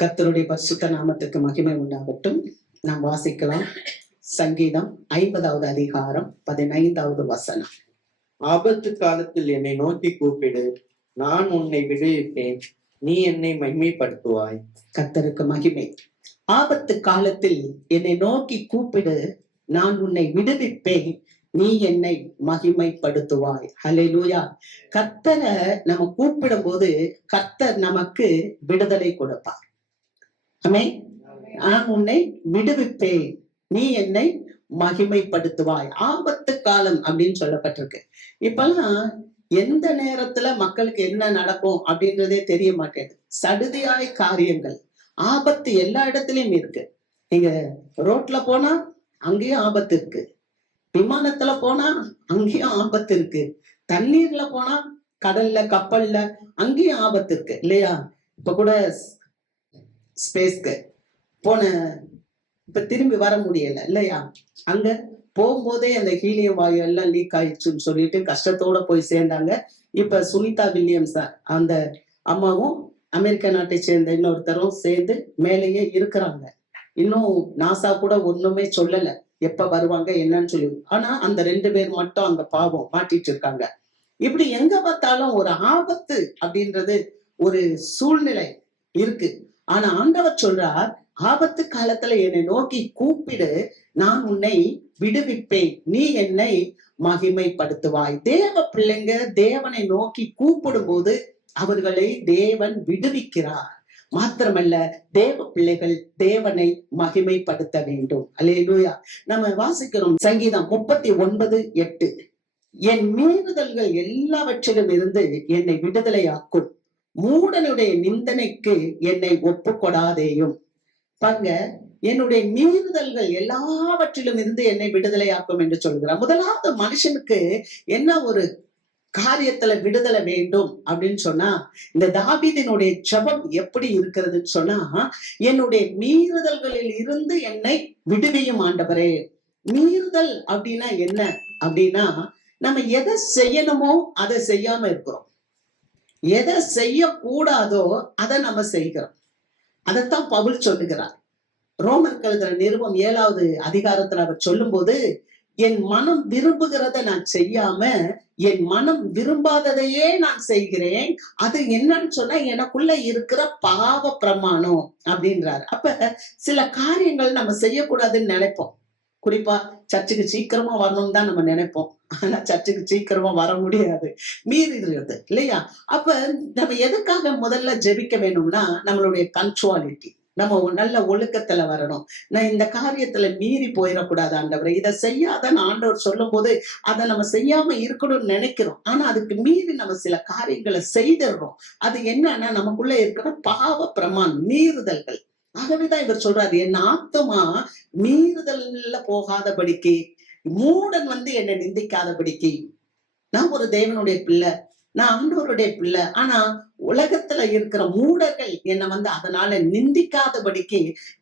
கர்த்தருடைய பரிசுத்த நாமத்துக்கு மகிமை உண்டாகட்டும். நாம் வாசிக்கலாம். சங்கீதம் 50வது அதிகாரம் 15வது வசனம். ஆபத்து காலத்தில் என்னை நோக்கி கூப்பிடு, நான் உன்னை விடுவிப்பேன், நீ என்னை மகிமைப்படுத்துவாய். கர்த்தருக்கு மகிமை. ஆபத்து காலத்தில் என்னை நோக்கி கூப்பிடு, நான் உன்னை விடுவிப்பேன், நீ என்னை மகிமைப்படுத்துவாய். ஹல்லேலூயா. கர்த்தரை நம்ம கூப்பிடும் போது கர்த்தர் நமக்கு விடுதலை கொடுப்பார். ஆமென். நான் உன்னை விடுவிப்பேன், நீ என்னை மகிமைப்படுத்துவாய். ஆபத்து காலம் அப்படின்னு சொல்லப்பட்டிருக்கு. இப்பெல்லாம் எந்த நேரத்துல மக்களுக்கு என்ன நடக்கும் அப்படின்றதே தெரிய மாட்டேங்குது. சடுதியாய் காரியங்கள், ஆபத்து எல்லா இடத்துலயும் இருக்கு. நீங்க ரோட்ல போனா அங்கேயும் ஆபத்து இருக்கு, விமானத்துல போனா அங்கேயும் ஆபத்து இருக்கு, தண்ணீர்ல போனா, கடல்ல கப்பல்ல அங்கேயும் ஆபத்து இருக்கு இல்லையா? இப்ப கூட ஸ்பேஸ்க்கு போன, இப்ப திரும்பி வர முடியல இல்லையா? அங்க போகும்போதே அந்த ஹீலியம் வாயு எல்லாம் லீக் ஆயிடுச்சுன்னு சொல்லிட்டு கஷ்டத்தோட போய் சேர்ந்தாங்க. இப்ப சுனிதா வில்லியம்ஸ் அந்த அம்மாவும் அமெரிக்க நாட்டை சேர்ந்த இன்னொருத்தரும் சேர்ந்து மேலேயே இருக்கிறாங்க. இன்னும் நாசா கூட ஒண்ணுமே சொல்லல எப்ப வருவாங்க என்னன்னு சொல்லி. ஆனா அந்த 2 பேர் மட்டும் அங்க பாவம் மாட்டிட்டு இருக்காங்க. இப்படி எங்க பார்த்தாலும் ஒரு ஆபத்து அப்படின்றது ஒரு சூழ்நிலை இருக்கு. ஆனா ஆண்டவர் சொல்றார், ஆபத்து காலத்துல என்னை நோக்கி கூப்பிடு, நான் உன்னை விடுவிப்பேன், நீ என்னை மகிமைப்படுத்துவாய். தேவ பிள்ளைங்க தேவனை நோக்கி கூப்பிடும் போது அவர்களை தேவன் விடுவிக்கிறார். மாத்திரமல்ல, தேவ பிள்ளைகள் தேவனை மகிமைப்படுத்த வேண்டும். அல்லேலூயா. நம்ம வாசிக்கிறோம் சங்கீதம் 39:8. என் மீறுதல்கள் எல்லாவற்றிலும் இருந்து என்னை விடுதலையாக்கும், மூடனுடைய நிந்தனைக்கு என்னை ஒப்புக்கொடாதேயும். பாருங்க, என்னுடைய மீறுதல்கள் எல்லாவற்றிலும் இருந்து என்னை விடுதலையாக்கும் என்று சொல்கிறார். முதலாவது மனுஷனுக்கு என்ன ஒரு காரியத்துல விடுதலை வேண்டும் அப்படின்னு சொன்னா, இந்த தாவீதினுடைய ஜெபம் எப்படி இருக்கிறதுன்னு சொன்னா, என்னுடைய மீறுதல்களில் இருந்து என்னை விடுவியும் ஆண்டவரே. மீறுதல் அப்படின்னா என்ன அப்படின்னா, நம்ம எதை செய்யணுமோ அதை செய்யாம இருக்கிறோம், எதை செய்யக்கூடாதோ அதை நம்ம செய்கிறோம். அதைத்தான் பவுல் சொல்லுகிறார். ரோமர் எழுதுற நிருபம் 7வது அதிகாரத்துல அவர் சொல்லும் போது, என் மனம் விரும்புகிறத நான் செய்யாம என் மனம் விரும்பாததையே நான் செய்கிறேன், அது என்னன்னு சொன்னா எனக்குள்ள இருக்கிற பாவ பிரமாணம் அப்படின்றாரு. அப்ப சில காரியங்கள் நம்ம செய்யக்கூடாதுன்னு நினைப்போம். குறிப்பா சர்ச்சுக்கு சீக்கிரமா வரணும்னு தான் நம்ம நினைப்போம். ஆனா சர்ச்சுக்கு சீக்கிரமா வர முடியாது, மீறிடுறது இல்லையா? அப்ப நம்ம எதுக்காக முதல்ல ஜெபிக்க வேணும்னா, நம்மளுடைய பங்க்சுவாலிட்டி, நம்ம நல்ல ஒழுக்கத்துல வரணும். நான் இந்த காரியத்துல மீறி போயிடக்கூடாது ஆண்டவரே, இதை செய்யாதன்னு ஆண்டவர் சொல்லும் போது அதை நம்ம செய்யாம இருக்கணும்னு நினைக்கிறோம். ஆனா அதுக்கு மீறி நம்ம சில காரியங்களை செய்திடுறோம். அது என்னன்னா, நமக்குள்ள இருக்கிற பாவ பிரமாணம், மீறுதல்கள். ஆகவேதான் இவர் சொல்றாரு, என் ஆத்துமா மீறுதல்ல போகாதபடிக்கு, மூடன் என்னை நிந்திக்காதபடிக்கு. நான் ஒரு தேவனுடைய பிள்ளை, நான் ஆண்டவருடைய பிள்ளை. ஆனா உலகத்துல இருக்கிற மூடர்கள் என்னை அதனால நிந்திக்காதபடிக்கு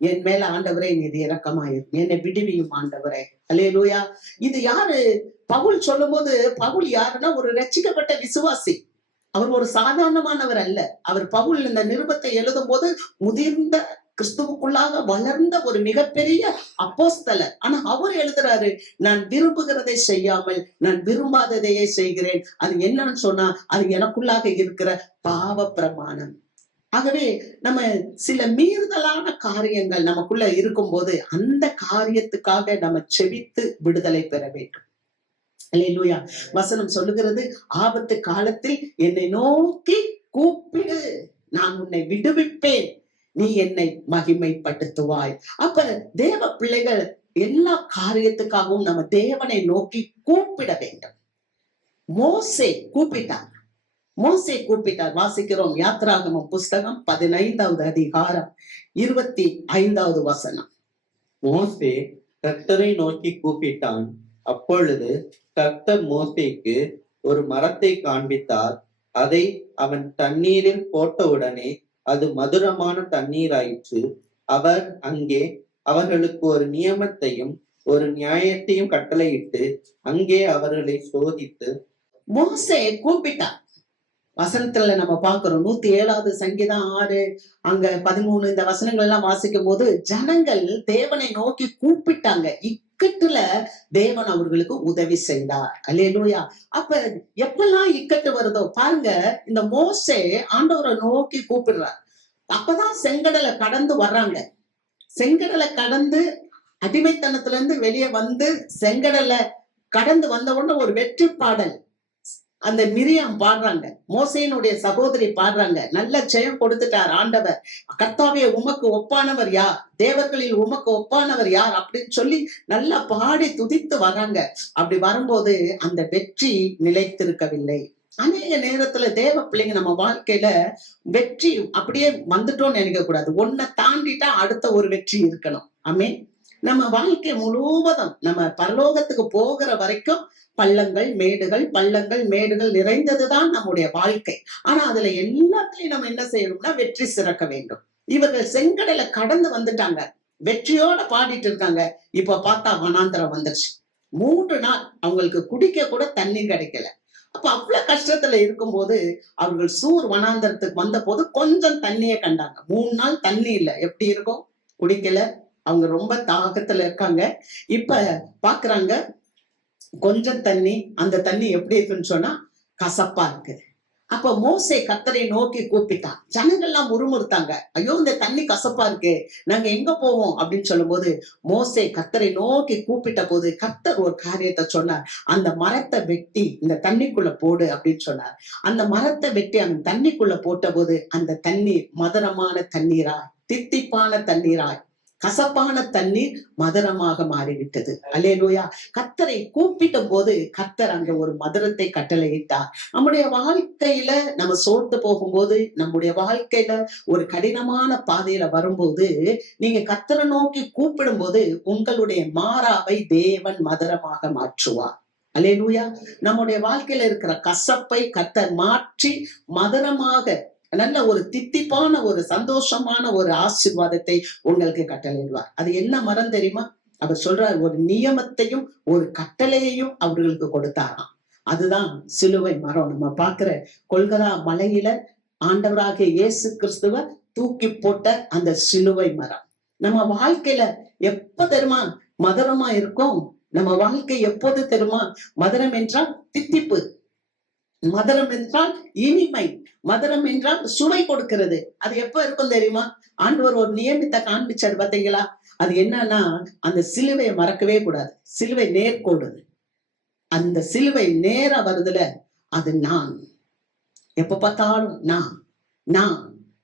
என் மேல ஆண்டவரே நீர் இரக்கமாயிரும், என்னை விடுவியும் ஆண்டவரே. அல்லேலூயா. இது யாரு? பவுல் சொல்லும் போது, பவுல் யாருன்னா ஒரு ரட்சிக்கப்பட்ட விசுவாசி. அவர் ஒரு சாதாரணமானவர் அல்ல. அவர் பவுல் இந்த நிருபத்தை எழுதும் போது முதிர்ந்த கிறிஸ்துவுக்குள்ளாக வளர்ந்த ஒரு மிகப்பெரிய அப்போஸ்தலர். ஆனா அவர் எழுதுறாரு, நான் விரும்புகிறதை செய்யாமல் நான் விரும்பாததையே செய்கிறேன். அது என்னன்னு சொன்னா, அது எனக்குள்ளாக இருக்கிற பாவ பிரமாணம். ஆகவே நம்ம சில மீறுதலான காரியங்கள் நமக்குள்ள இருக்கும் போது அந்த காரியத்துக்காக நம்ம செபித்து விடுதலை பெற வேண்டும். அல்லேலூயா. வசனம் சொல்லுகிறது, ஆபத்து காலத்தில் என்னை நோக்கி கூப்பிடு, நான் உன்னை விடுவிப்பேன், நீ என்னை மகிமைப்படுத்துவாய். அப்ப தேவ பிள்ளைகள் எல்லா காரியத்துக்காகவும் நம்ம தேவனை நோக்கி கூப்பிட வேண்டும். மோசே கூப்பிட்டார், மோசே கூப்பிட்டார். வாசிக்கிறோம் யாத்ராகமம் புஸ்தகம் 15வது அதிகாரம் 25வது வசனம். மோசே கர்த்தரை நோக்கி கூப்பிட்டான். அப்பொழுது கர்த்தர் மோசேக்கு ஒரு மரத்தை காண்பித்தார். அதை அவன் தண்ணீரில் போட்டவுடனே அது மதுரமான தண்ணீராயிற்று. அவர் அங்கே அவர்களுக்கு ஒரு நியமத்தையும் ஒரு நியாயத்தையும் கட்டளையிட்டு அங்கே அவர்களை சோதித்து. மோசே கூப்பிட்டார். வசனத்துல நம்ம பார்க்கிறோம். 107வது சங்கீதம் 6 அங்க 13 இந்த வசனங்கள் எல்லாம் வாசிக்கும் போது ஜனங்கள் தேவனை நோக்கி கூப்பிட்டாங்க. இக்கட்டுல தேவன் அவர்களுக்கு உதவி செய்தார். அல்லேலூயா. அப்ப எப்பெல்லாம் இக்கட்டு வருதோ பாருங்க, இந்த மோசே ஆண்டவரை நோக்கி கூப்பிடுறார். அப்பதான் செங்கடலை கடந்து வர்றாங்க. செங்கடலை கடந்து அடிமைத்தனத்துல இருந்து வெளியே வந்து செங்கடலை கடந்து வந்த உடனே ஒரு வெற்றி பாடல் அந்த மிரியாம் பாடுறாங்க, மோசேயினுடைய சகோதரி பாடுறாங்க. நல்ல ஜெயம் கொடுத்துட்டார் ஆண்டவர். கர்த்தாவே உமக்கு ஒப்பானவர் யார், தேவர்களில் உமக்கு ஒப்பானவர் யார் அப்படின்னு சொல்லி நல்லா பாடி துதித்து வர்றாங்க. அப்படி வரும்போது அந்த வெற்றி நிலைத்திருக்கவில்லை. அநேக நேரத்துல தேவ பிள்ளைங்க நம்ம வாழ்க்கையில வெற்றி அப்படியே வந்துட்டோம்னு நினைக்க கூடாது. ஒன்ன தாண்டிட்டா அடுத்த ஒரு வெற்றி இருக்கணும். ஆமென். நம்ம வாழ்க்கை முழுவதும் நம்ம பரலோகத்துக்கு போகிற வரைக்கும் பள்ளங்கள் மேடுகள் நிறைந்ததுதான் நம்முடைய வாழ்க்கை. ஆனா அதுல எல்லாத்துலயும் நம்ம என்ன செய்யணும்னா வெற்றி சிறக்க வேண்டும். இவர்கள் செங்கடலை கடந்து வந்துட்டாங்க, வெற்றியோட பாடிட்டு இருக்காங்க. இப்ப பார்த்தா வனாந்தரம் வந்துருச்சு. 3 நாள் அவங்களுக்கு குடிக்க கூட தண்ணி கிடைக்கல. அப்ப அவ்வளவு கஷ்டத்துல இருக்கும்போது அவர்கள் சூர் வனாந்தரத்துக்கு வந்த போது கொஞ்சம் தண்ணியை கண்டாங்க. 3 நாள் தண்ணி இல்ல, எப்படி இருக்கும்? குடிக்கல. அவங்க ரொம்ப தாகத்துல இருக்காங்க. இப்ப பாக்குறாங்க கொஞ்சம் தண்ணி, அந்த தண்ணி எப்படி இருக்குன்னு சொன்னா கசப்பா இருக்குது. அப்ப மோசே கர்த்தரை நோக்கி கூப்பிட்டான். ஜனங்கள்லாம் முறுமுறுத்தாங்க, ஐயோ இந்த தண்ணி கசப்பா இருக்கு, நாங்க எங்க போவோம் அப்படின்னு சொல்லும் போது மோசே கர்த்தரை நோக்கி கூப்பிட்ட போது கர்த்தர் ஒரு காரியத்தை சொன்னார். அந்த மரத்தை வெட்டி இந்த தண்ணிக்குள்ள போடு அப்படின்னு சொன்னார். அந்த மரத்தை வெட்டி அந்த தண்ணிக்குள்ள போட்ட போது அந்த தண்ணீர் மதுரமான தண்ணீராய், தித்திப்பான தண்ணீராய், கசப்பான தண்ணீர் மதுரமாக மாறிவிட்டது. அல்லேலூயா. கர்த்தரை கூப்பிட்ட போது கர்த்தர் அங்க ஒரு மதுரத்தை கட்டளையிட்டார். நம்முடைய வாழ்க்கையில நம்ம சோர்ந்து போகும்போது, நம்முடைய வாழ்க்கையில ஒரு கடினமான பாதையில வரும்போது நீங்க கர்த்தரை நோக்கி கூப்பிடும் போது உங்களுடைய மாறாவை தேவன் மதுரமாக மாற்றுவார். அல்லேலூயா. நம்முடைய வாழ்க்கையில இருக்கிற கசப்பை கர்த்தர் மாற்றி மதுரமாக, நல்ல ஒரு தித்திப்பான ஒரு சந்தோஷமான ஒரு ஆசீர்வாதத்தை உங்களுக்கு கட்டளையிடுவார். அது என்ன மரம் தெரியுமா? அவர் சொல்றார், ஒரு நியமத்தையும் ஒரு கட்டளையையும் அவர்களுக்கு கொடுத்தாராம். அதுதான் சிலுவை மரம். நம்ம பார்க்கிற கொல்கதா மலையில ஆண்டவராகிய இயேசு கிறிஸ்துவ தூக்கி போட்ட அந்த சிலுவை மரம் நம்ம வாழ்க்கையில எப்ப தெரியுமா மதுரமா இருக்கும்? நம்ம வாழ்க்கை எப்போது தெரியுமா? மதுரம் என்றால் தித்திப்பு, மதுரம் என்றால் இனிமை, மதுரம் என்றால் சுவை கொடுக்கிறது. அது எப்ப இருக்கும் தெரியுமா? ஆண்டவர் ஒரு நியமித்த காண்பிச்சார் பாத்தீங்களா? அது என்னன்னா அந்த சிலுவையை மறக்கவே கூடாது. சிலுவை நேர்கோடு, அந்த சிலுவை நேரா வருதுல, அது நான். எப்ப பார்த்தாலும் நான் நான்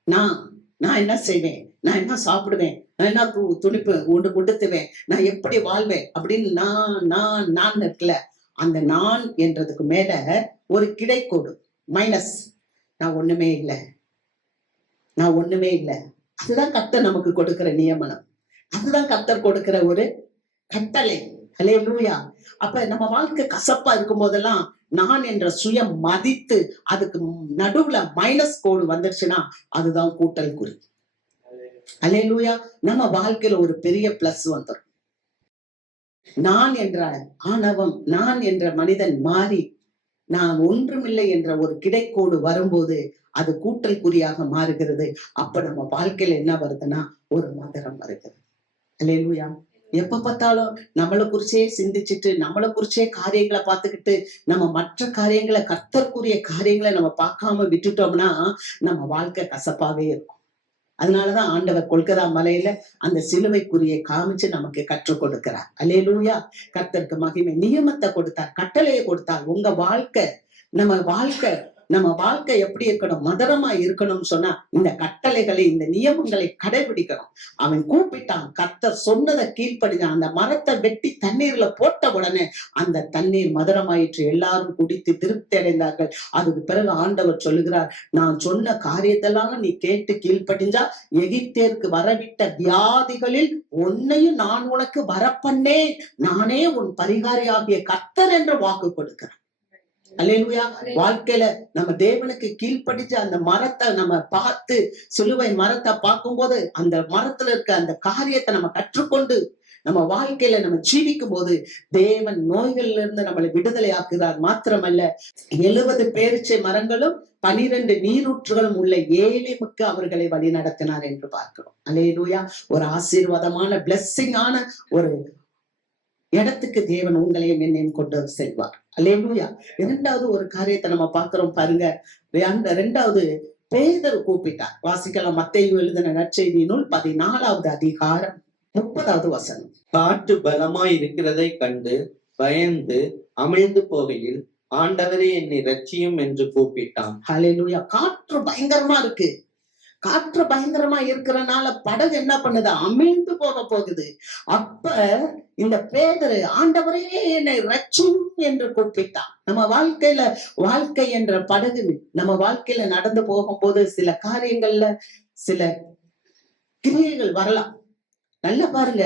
நான் நான் என்ன செய்வேன், நான் என்ன சாப்பிடுவேன், நான் என்ன துணிப்பு உடுத்துவேன், நான் எப்படி வாழ்வேன் அப்படின்னு நான் இருக்குல்ல, அந்த நான் என்றதுக்கு மேல ஒரு கிடைக்கோடு மைனஸ். நான் ஒண்ணுமே இல்லை, நான் ஒண்ணுமே இல்லை. அதுதான் கர்த்தர் நமக்கு கொடுக்கிற நியமனம், அதுதான் கர்த்தர் கொடுக்கிற ஒரு கட்டளை. அல்லேலூயா. அப்ப நம்ம வாழ்க்கை கசப்பா இருக்கும் போதெல்லாம் நான் என்ற சுயம் மதித்து அதுக்கு நடுவுல மைனஸ் கோடு வந்துருச்சுன்னா அதுதான் கூட்டல் குறி. அல்லேலூயா. நம்ம வாழ்க்கையில ஒரு பெரிய பிளஸ் வந்துடும். நான் என்ற ஆணவம், நான் என்ற மனிதன் மாறி நான் ஒன்றுமில்லை என்ற ஒரு கிடைக்கோடு வரும்போது அது கூட்டல் குறியாக மாறுகிறது. அப்ப நம்ம வாழ்க்கையில என்ன வருதுன்னா ஒரு மதுரம் வருகிறது. அல்லேலூயா. எப்ப பார்த்தாலும் நம்மளை குறிச்சே சிந்திச்சுட்டு நம்மளை குறிச்சே காரியங்களை பார்த்துக்கிட்டு நம்ம மற்ற காரியங்களை, கர்த்தருக்குரிய காரியங்களை நம்ம பார்க்காம விட்டுட்டோம்னா நம்ம வாழ்க்கை கசப்பாவே இருக்கும். அதனாலதான் ஆண்டவர் கொல்கதா மலையில அந்த சிலுவைக்குரிய காமிச்சு நமக்கு கற்றுக் கொடுக்கிறார். அல்லேலூயா. கர்த்தருக்கு மகிமை. நியமத்தை கொடுத்தார், கட்டளையை கொடுத்தார். உங்க வாழ்க்கை, நம்ம வாழ்க்கை எப்படி இருக்கணும்? மதுரமா இருக்கணும்னு சொன்னா இந்த கட்டளைகளை, இந்த நியமங்களை கடைபிடிக்கணும். அவன் கூப்பிட்டான், கர்த்தர் சொன்னதை கீழ்ப்படிதான். அந்த மரத்தை வெட்டி தண்ணீர்ல போட்ட உடனே அந்த தண்ணீர் மதுரமாயிற்று. எல்லாரும் குடித்து திருப்தி அடைந்தார்கள். அதுக்கு பிறகு ஆண்டவர் சொல்லுகிறார், நான் சொன்ன காரியத்தெல்லாம் நீ கேட்டு கீழ்ப்படிஞ்சா எகிப்தியருக்கு வரவிட்ட வியாதிகளில் உன்னையும் நான் உனக்கு வரப்பண்ணேன், நானே உன் பரிகாரியாகிய கர்த்தர் என்று வாக்கு கொடுக்கிறேன். அல்லேலூயா. வாழ்க்கையில நம்ம தேவனுக்கு கீழ்ப்படிச்சு அந்த மரத்தை நம்ம பார்த்து, சிலுவை மரத்தை பார்க்கும் போது அந்த மரத்துல இருக்க அந்த காரியத்தை நம்ம கற்றுக்கொண்டு நம்ம வாழ்க்கையில நம்ம ஜீவிக்கும் போது தேவன் நோய்கள்ல இருந்து நம்மளை விடுதலை ஆக்குகிறார். மாத்திரமல்ல 70 பேரிச்சை மரங்களும் 12 நீரூற்றுகளும் உள்ள ஏலிமுக்கு அவர்களை வழி நடத்தினார் என்று பார்க்கிறோம். அல்லேலூயா. ஒரு ஆசீர்வாதமான பிளெஸ்ஸிங்கான ஒரு இடத்துக்கு தேவன் உங்களையும் என்னையும் கொண்டு செல்வார். அல்லேலூயா. இரண்டாவது ஒரு காரியத்தை நம்ம பார்க்கிறோம் பாருங்க. இரண்டாவது பேதுரு கூப்பிட்டார். வாசிக்கலாம். மத்தேயு எழுதின நற்செய்தி நூல் 14வது அதிகாரம் 30வது வசனம். காற்று பலமாய் இருக்கிறதை கண்டு பயந்து அமிழ்ந்து போகையில் ஆண்டவரே என்னை ரட்சியும் என்று கூப்பிட்டான். ஹல்லேலூயா. காற்று பயங்கரமா இருக்கு. காற்று பயங்கரமா இருக்கிறனால படகு என்ன பண்ணுது? அமிழ்ந்து போக போகுது. அப்ப இந்த பேதுரு ஆண்டவரே என்னை ரட்சியும் என்று கூப்பிட்டான். நம்ம வாழ்க்கை என்ற படகு நம்ம வாழ்க்கையில நடந்து போகும்போது சில காரியங்கள்ல சில கிரியைகள் வரலாம். நல்லா பாருங்க.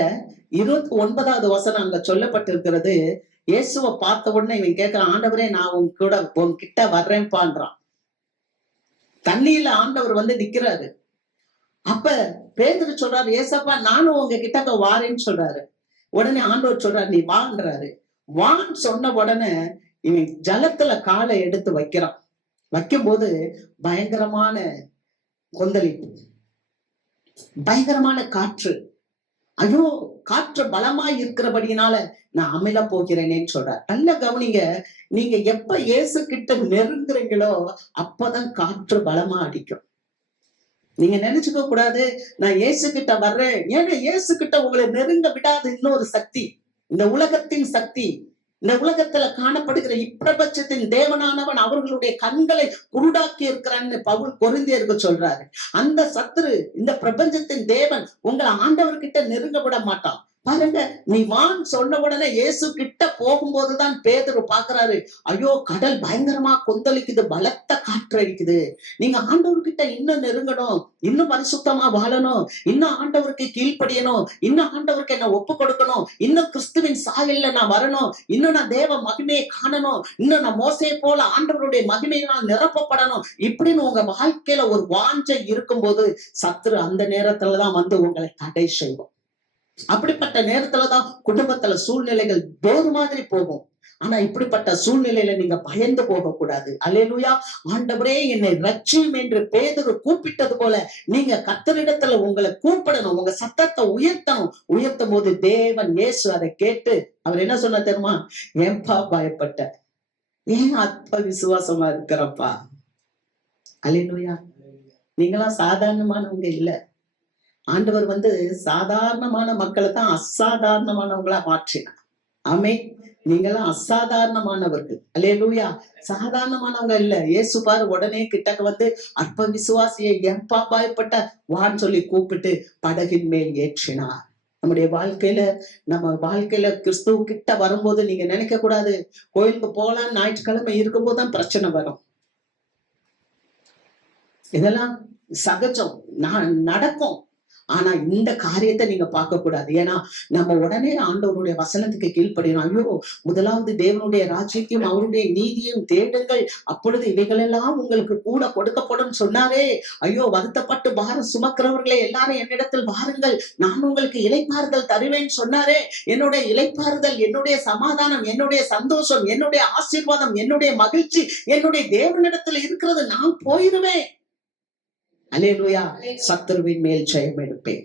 29வது வசனம் அங்க சொல்லப்பட்டிருக்கிறது. இயேசுவை பார்த்த உடனே இவன் கேட்கிறான், ஆண்டவரே நான் உன்கிட்ட வர்றேன்பான்றான். தண்ணியில ஆண்டவர் வந்து நிக்கிறாரு. அப்ப பேதுரு சொல்றாரு, ஏசப்பா நானும் உங்க கிட்ட வாரேன்னு சொல்றாரு. உடனே ஆண்டவர் சொல்றாரு, நீ வான்றாரு. வான் சொன்ன உடனே இவன் ஜலத்துல காலை எடுத்து வைக்கிறான். வைக்கும் போது பயங்கரமான கொந்தளிப்பு, பயங்கரமான காற்று. ஐயோ, காற்று பலமாய் இருக்கிறபடினால நான் அமில போகிறேனேன்னு சொல்றார். நல்ல கவனிங்க. நீங்க எப்ப இயேசு கிட்ட நெருங்குறீங்களோ அப்பதான் காற்று பலமா அடிக்கும். நீங்க நினைச்சுக்க கூடாது நான் இயேசு கிட்ட வர்றேன். ஏன்னா இயேசு கிட்ட உங்களை நெருங்க விடாது இன்னொரு சக்தி, இந்த உலகத்தின் சக்தி. இந்த உலகத்துல காணப்படுகிற இப்பிரபஞ்சத்தின் தேவனானவன் அவர்களுடைய கண்களை குருடாக்கி இருக்கிறான்னு பவுல் கொரிந்தியருக்கு சொல்றாரு. அந்த சத்துரு, இந்த பிரபஞ்சத்தின் தேவன் உங்களை ஆண்டவர்கிட்ட நெருங்க விட மாட்டான். பாருங்க, நீ வான் சொன்ன உடனே இயேசு கிட்ட போகும்போதுதான் பேதுரு பாக்குறாரு, ஐயோ கடல் பயங்கரமா கொந்தளிக்குது, பலத்த காற்று அடிக்குது. நீங்க ஆண்டவர்கிட்ட இன்னும் நெருங்கணும், இன்னும் பரிசுத்தமா வாழணும், இன்னும் ஆண்டவருக்கு கீழ்ப்படியணும், இன்னும் ஆண்டவருக்கு என்ன ஒப்பு கொடுக்கணும், இன்னும் கிறிஸ்துவின் சாயல்ல நான் வரணும், இன்னும் நான் தேவ மகிமையை காணணும், இன்னும் நான் மோசே போல ஆண்டவருடைய மகிமையினால் நிரப்பப்படணும். இப்படின்னு உங்க வாழ்க்கையில ஒரு வாஞ்சை இருக்கும்போது சத்துரு அந்த நேரத்துலதான் வந்து உங்களை தடை செய்வோம். அப்படிப்பட்ட நேரத்துலதான் குடும்பத்துல சூழ்நிலைகள் வேறு மாதிரி போகும். ஆனா இப்படிப்பட்ட சூழ்நிலையில நீங்க பயந்து போக கூடாது. அல்லேலூயா. ஆண்டவரே என்னை ரட்சியும் என்று பேதுரு கூப்பிட்டது போல நீங்க கர்த்தரிடத்துல உங்களை கூப்பிடணும், உங்க சத்தத்தை உயர்த்தணும். உயர்த்தும் போது தேவன் இயேசு அதை கேட்டு அவர் என்ன சொன்ன தெரியுமா? ஏன்பா பயப்பட்ட, ஏன் அற்ப விசுவாசமா இருக்கிறப்பா. அல்லேலூயா. நீங்களாம் சாதாரணமானவங்க இல்ல. ஆண்டவர் வந்து சாதாரணமான மக்களை தான் அசாதாரணமானவங்களா மாற்றினார். ஆமென். நீங்களாம் அசாதாரணமானவர்கள். அல்லேலூயா. சாதாரணமானவங்க இல்ல. இயேசு பாரு உடனே கிட்டக்க வந்து அற்ப விசுவாசியை ஏன்பா பயப்பட்ட வான்னு சொல்லி கூப்பிட்டு படகின் மேல் ஏற்றினார். நம்முடைய வாழ்க்கையில கிறிஸ்துவ கிட்ட வரும்போது நீங்க நினைக்க கூடாது கோயிலுக்கு போலாம் ஞாயிற்றுக்கிழமை இருக்கும்போதுதான் பிரச்சனை வரும். இதெல்லாம் சகஜம், நடக்கும். ஆனா இந்த காரியத்தை நீங்க பார்க்க கூடாது. ஏன்னா நம்ம உடனே ஆண்டவருடைய வசனத்துக்கு கீழ்ப்படியணும். ஐயோ, முதலாவது தேவனுடைய ராஜ்யத்தையும் அவருடைய நீதியும் தேடுங்கள், அப்பொழுது இவைகள் எல்லாம் உங்களுக்கு கூட கொடுக்கப்படும் சொன்னாரே. ஐயோ, வருத்தப்பட்டு பாரம் சுமக்கிறவர்களே எல்லாரும் என்னிடத்தில் வாருங்கள், நான் உங்களுக்கு இளைப்பாறுதல் தருவேன் சொன்னாரே. என்னுடைய இளைப்பாறுதல், என்னுடைய சமாதானம், என்னுடைய சந்தோஷம், என்னுடைய ஆசீர்வாதம், என்னுடைய மகிழ்ச்சி என்னுடைய தேவனிடத்தில் இருக்கிறது. நான் போயிருவேன். அல்லேலூயா. சத்துருவின் மேல் ஜெயம் எடுப்பேன்.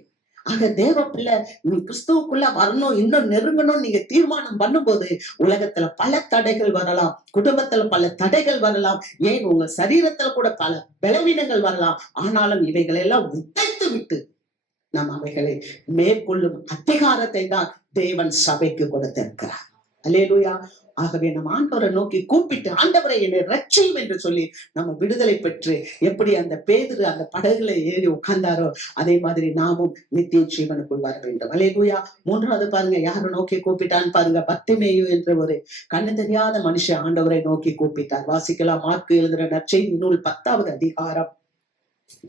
ஆக தேவ பிள்ளை, நீ கிறிஸ்துவுக்குள்ள வரணும், இன்னும் நெருங்கணும் நீங்க தீர்மானம் பண்ணும்போது உலகத்துல பல தடைகள் வரலாம், குடும்பத்துல பல தடைகள் வரலாம், ஏன் உங்க சரீரத்துல கூட பல பலவீனங்கள் வரலாம். ஆனாலும் இவைகளை எல்லாம் உடைத்து விட்டு நாம் அவைகளை மேற்கொள்ளும் அதிகாரத்தை தான் தேவன் சபைக்கு கொடுத்திருக்கிறார். அல்லேலூயா. ஆகவே நம்ம ஆண்டவரை நோக்கி கூப்பிட்டு ஆண்டவரை என்னை ரட்சியும் என்று சொல்லி நம்ம விடுதலை பெற்று எப்படி அந்த பேதுரு அந்த படகுல ஏறி உட்கார்ந்தாரோ அதே மாதிரி நாமும் நித்திய ஜீவனுக்குள் வர வேண்டும். அல்லேலூயா. மூன்றாவது பாருங்க, யாரை நோக்கி கூப்பிட்டான்னு பாருங்க. பர்த்திமேயு என்ற ஒரு கண்ணு தெரியாத மனுஷன் ஆண்டவரை நோக்கி கூப்பிட்டார். வாசிக்கலாம். மார்க்கு எழுதுற நற்செய்தி நூல் 10வது அதிகாரம்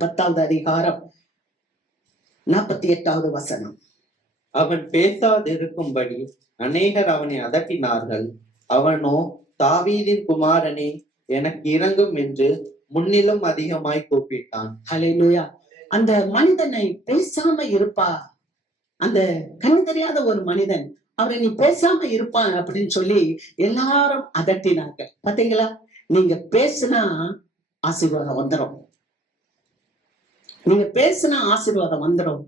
48வது வசனம். அவன் பேசாதிருக்கும்படி அநேகர் அவனை அதட்டினார்கள். அவனோ, தாவீதின் குமாரனே எனக்கு இறங்கும் என்று முன்னிலும் அதிகமாய் கூப்பிட்டான். ஹல்லேலூயா. அந்த மனிதனை பேசாம இருப்பா, அந்த கண் தெரியாத ஒரு மனிதன், அவரை நீ பேசாம இருப்பான் அப்படின்னு சொல்லி எல்லாரும் அதட்டினார்கள். பாத்தீங்களா? நீங்க பேசுனா ஆசீர்வாதம் வந்துடும். நீங்க பேசுனா ஆசீர்வாதம் வந்துடும்.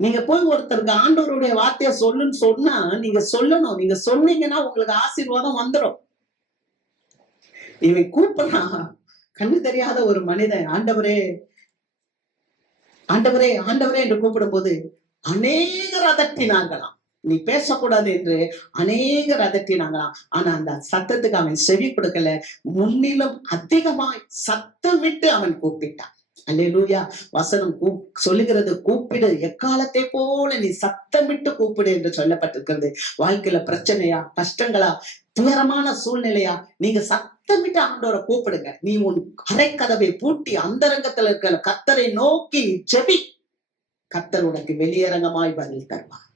நீங்க போய் ஒருத்தருக்கு ஆண்டவருடைய வார்த்தைய சொல்லுன்னு சொன்னா நீங்க சொல்லணும். நீங்க சொன்னீங்கன்னா உங்களுக்கு ஆசீர்வாதம் வந்துடும். இவன் கூப்பிடலாம், கண்ணு தெரியாத ஒரு மனிதன், ஆண்டவரே ஆண்டவரே ஆண்டவரே என்று கூப்பிடும் போது அநேகர் அதட்டினாங்களாம். நீ பேசக்கூடாது என்று அநேகர் அதட்டினாங்களாம். ஆனா அந்த சத்தத்துக்கு அவன் செவி கொடுக்கல. முன்னிலும் அதிகமாய் சத்தமிட்டு அவன் கூப்பிட்டான். அல்லேலூயா. வசனம் சொல்லுகிறது, கூப்பிடு, எக்காலத்தை போல நீ சத்தமிட்டு கூப்பிடு என்று சொல்லப்பட்டிருக்கிறது. வாழ்க்கையில பிரச்சனையா, கஷ்டங்களா, துயரமான சூழ்நிலையா, நீங்க சத்தமிட்டு ஆண்டவரை கூப்பிடுங்க. நீ உன் அரைக்கதவை பூட்டி அந்தரங்கத்துல இருக்கிற கர்த்தரை நோக்கி ஜெபி. கர்த்தர் உனக்கு வெளியரங்கமாய் பதில் தருவார்.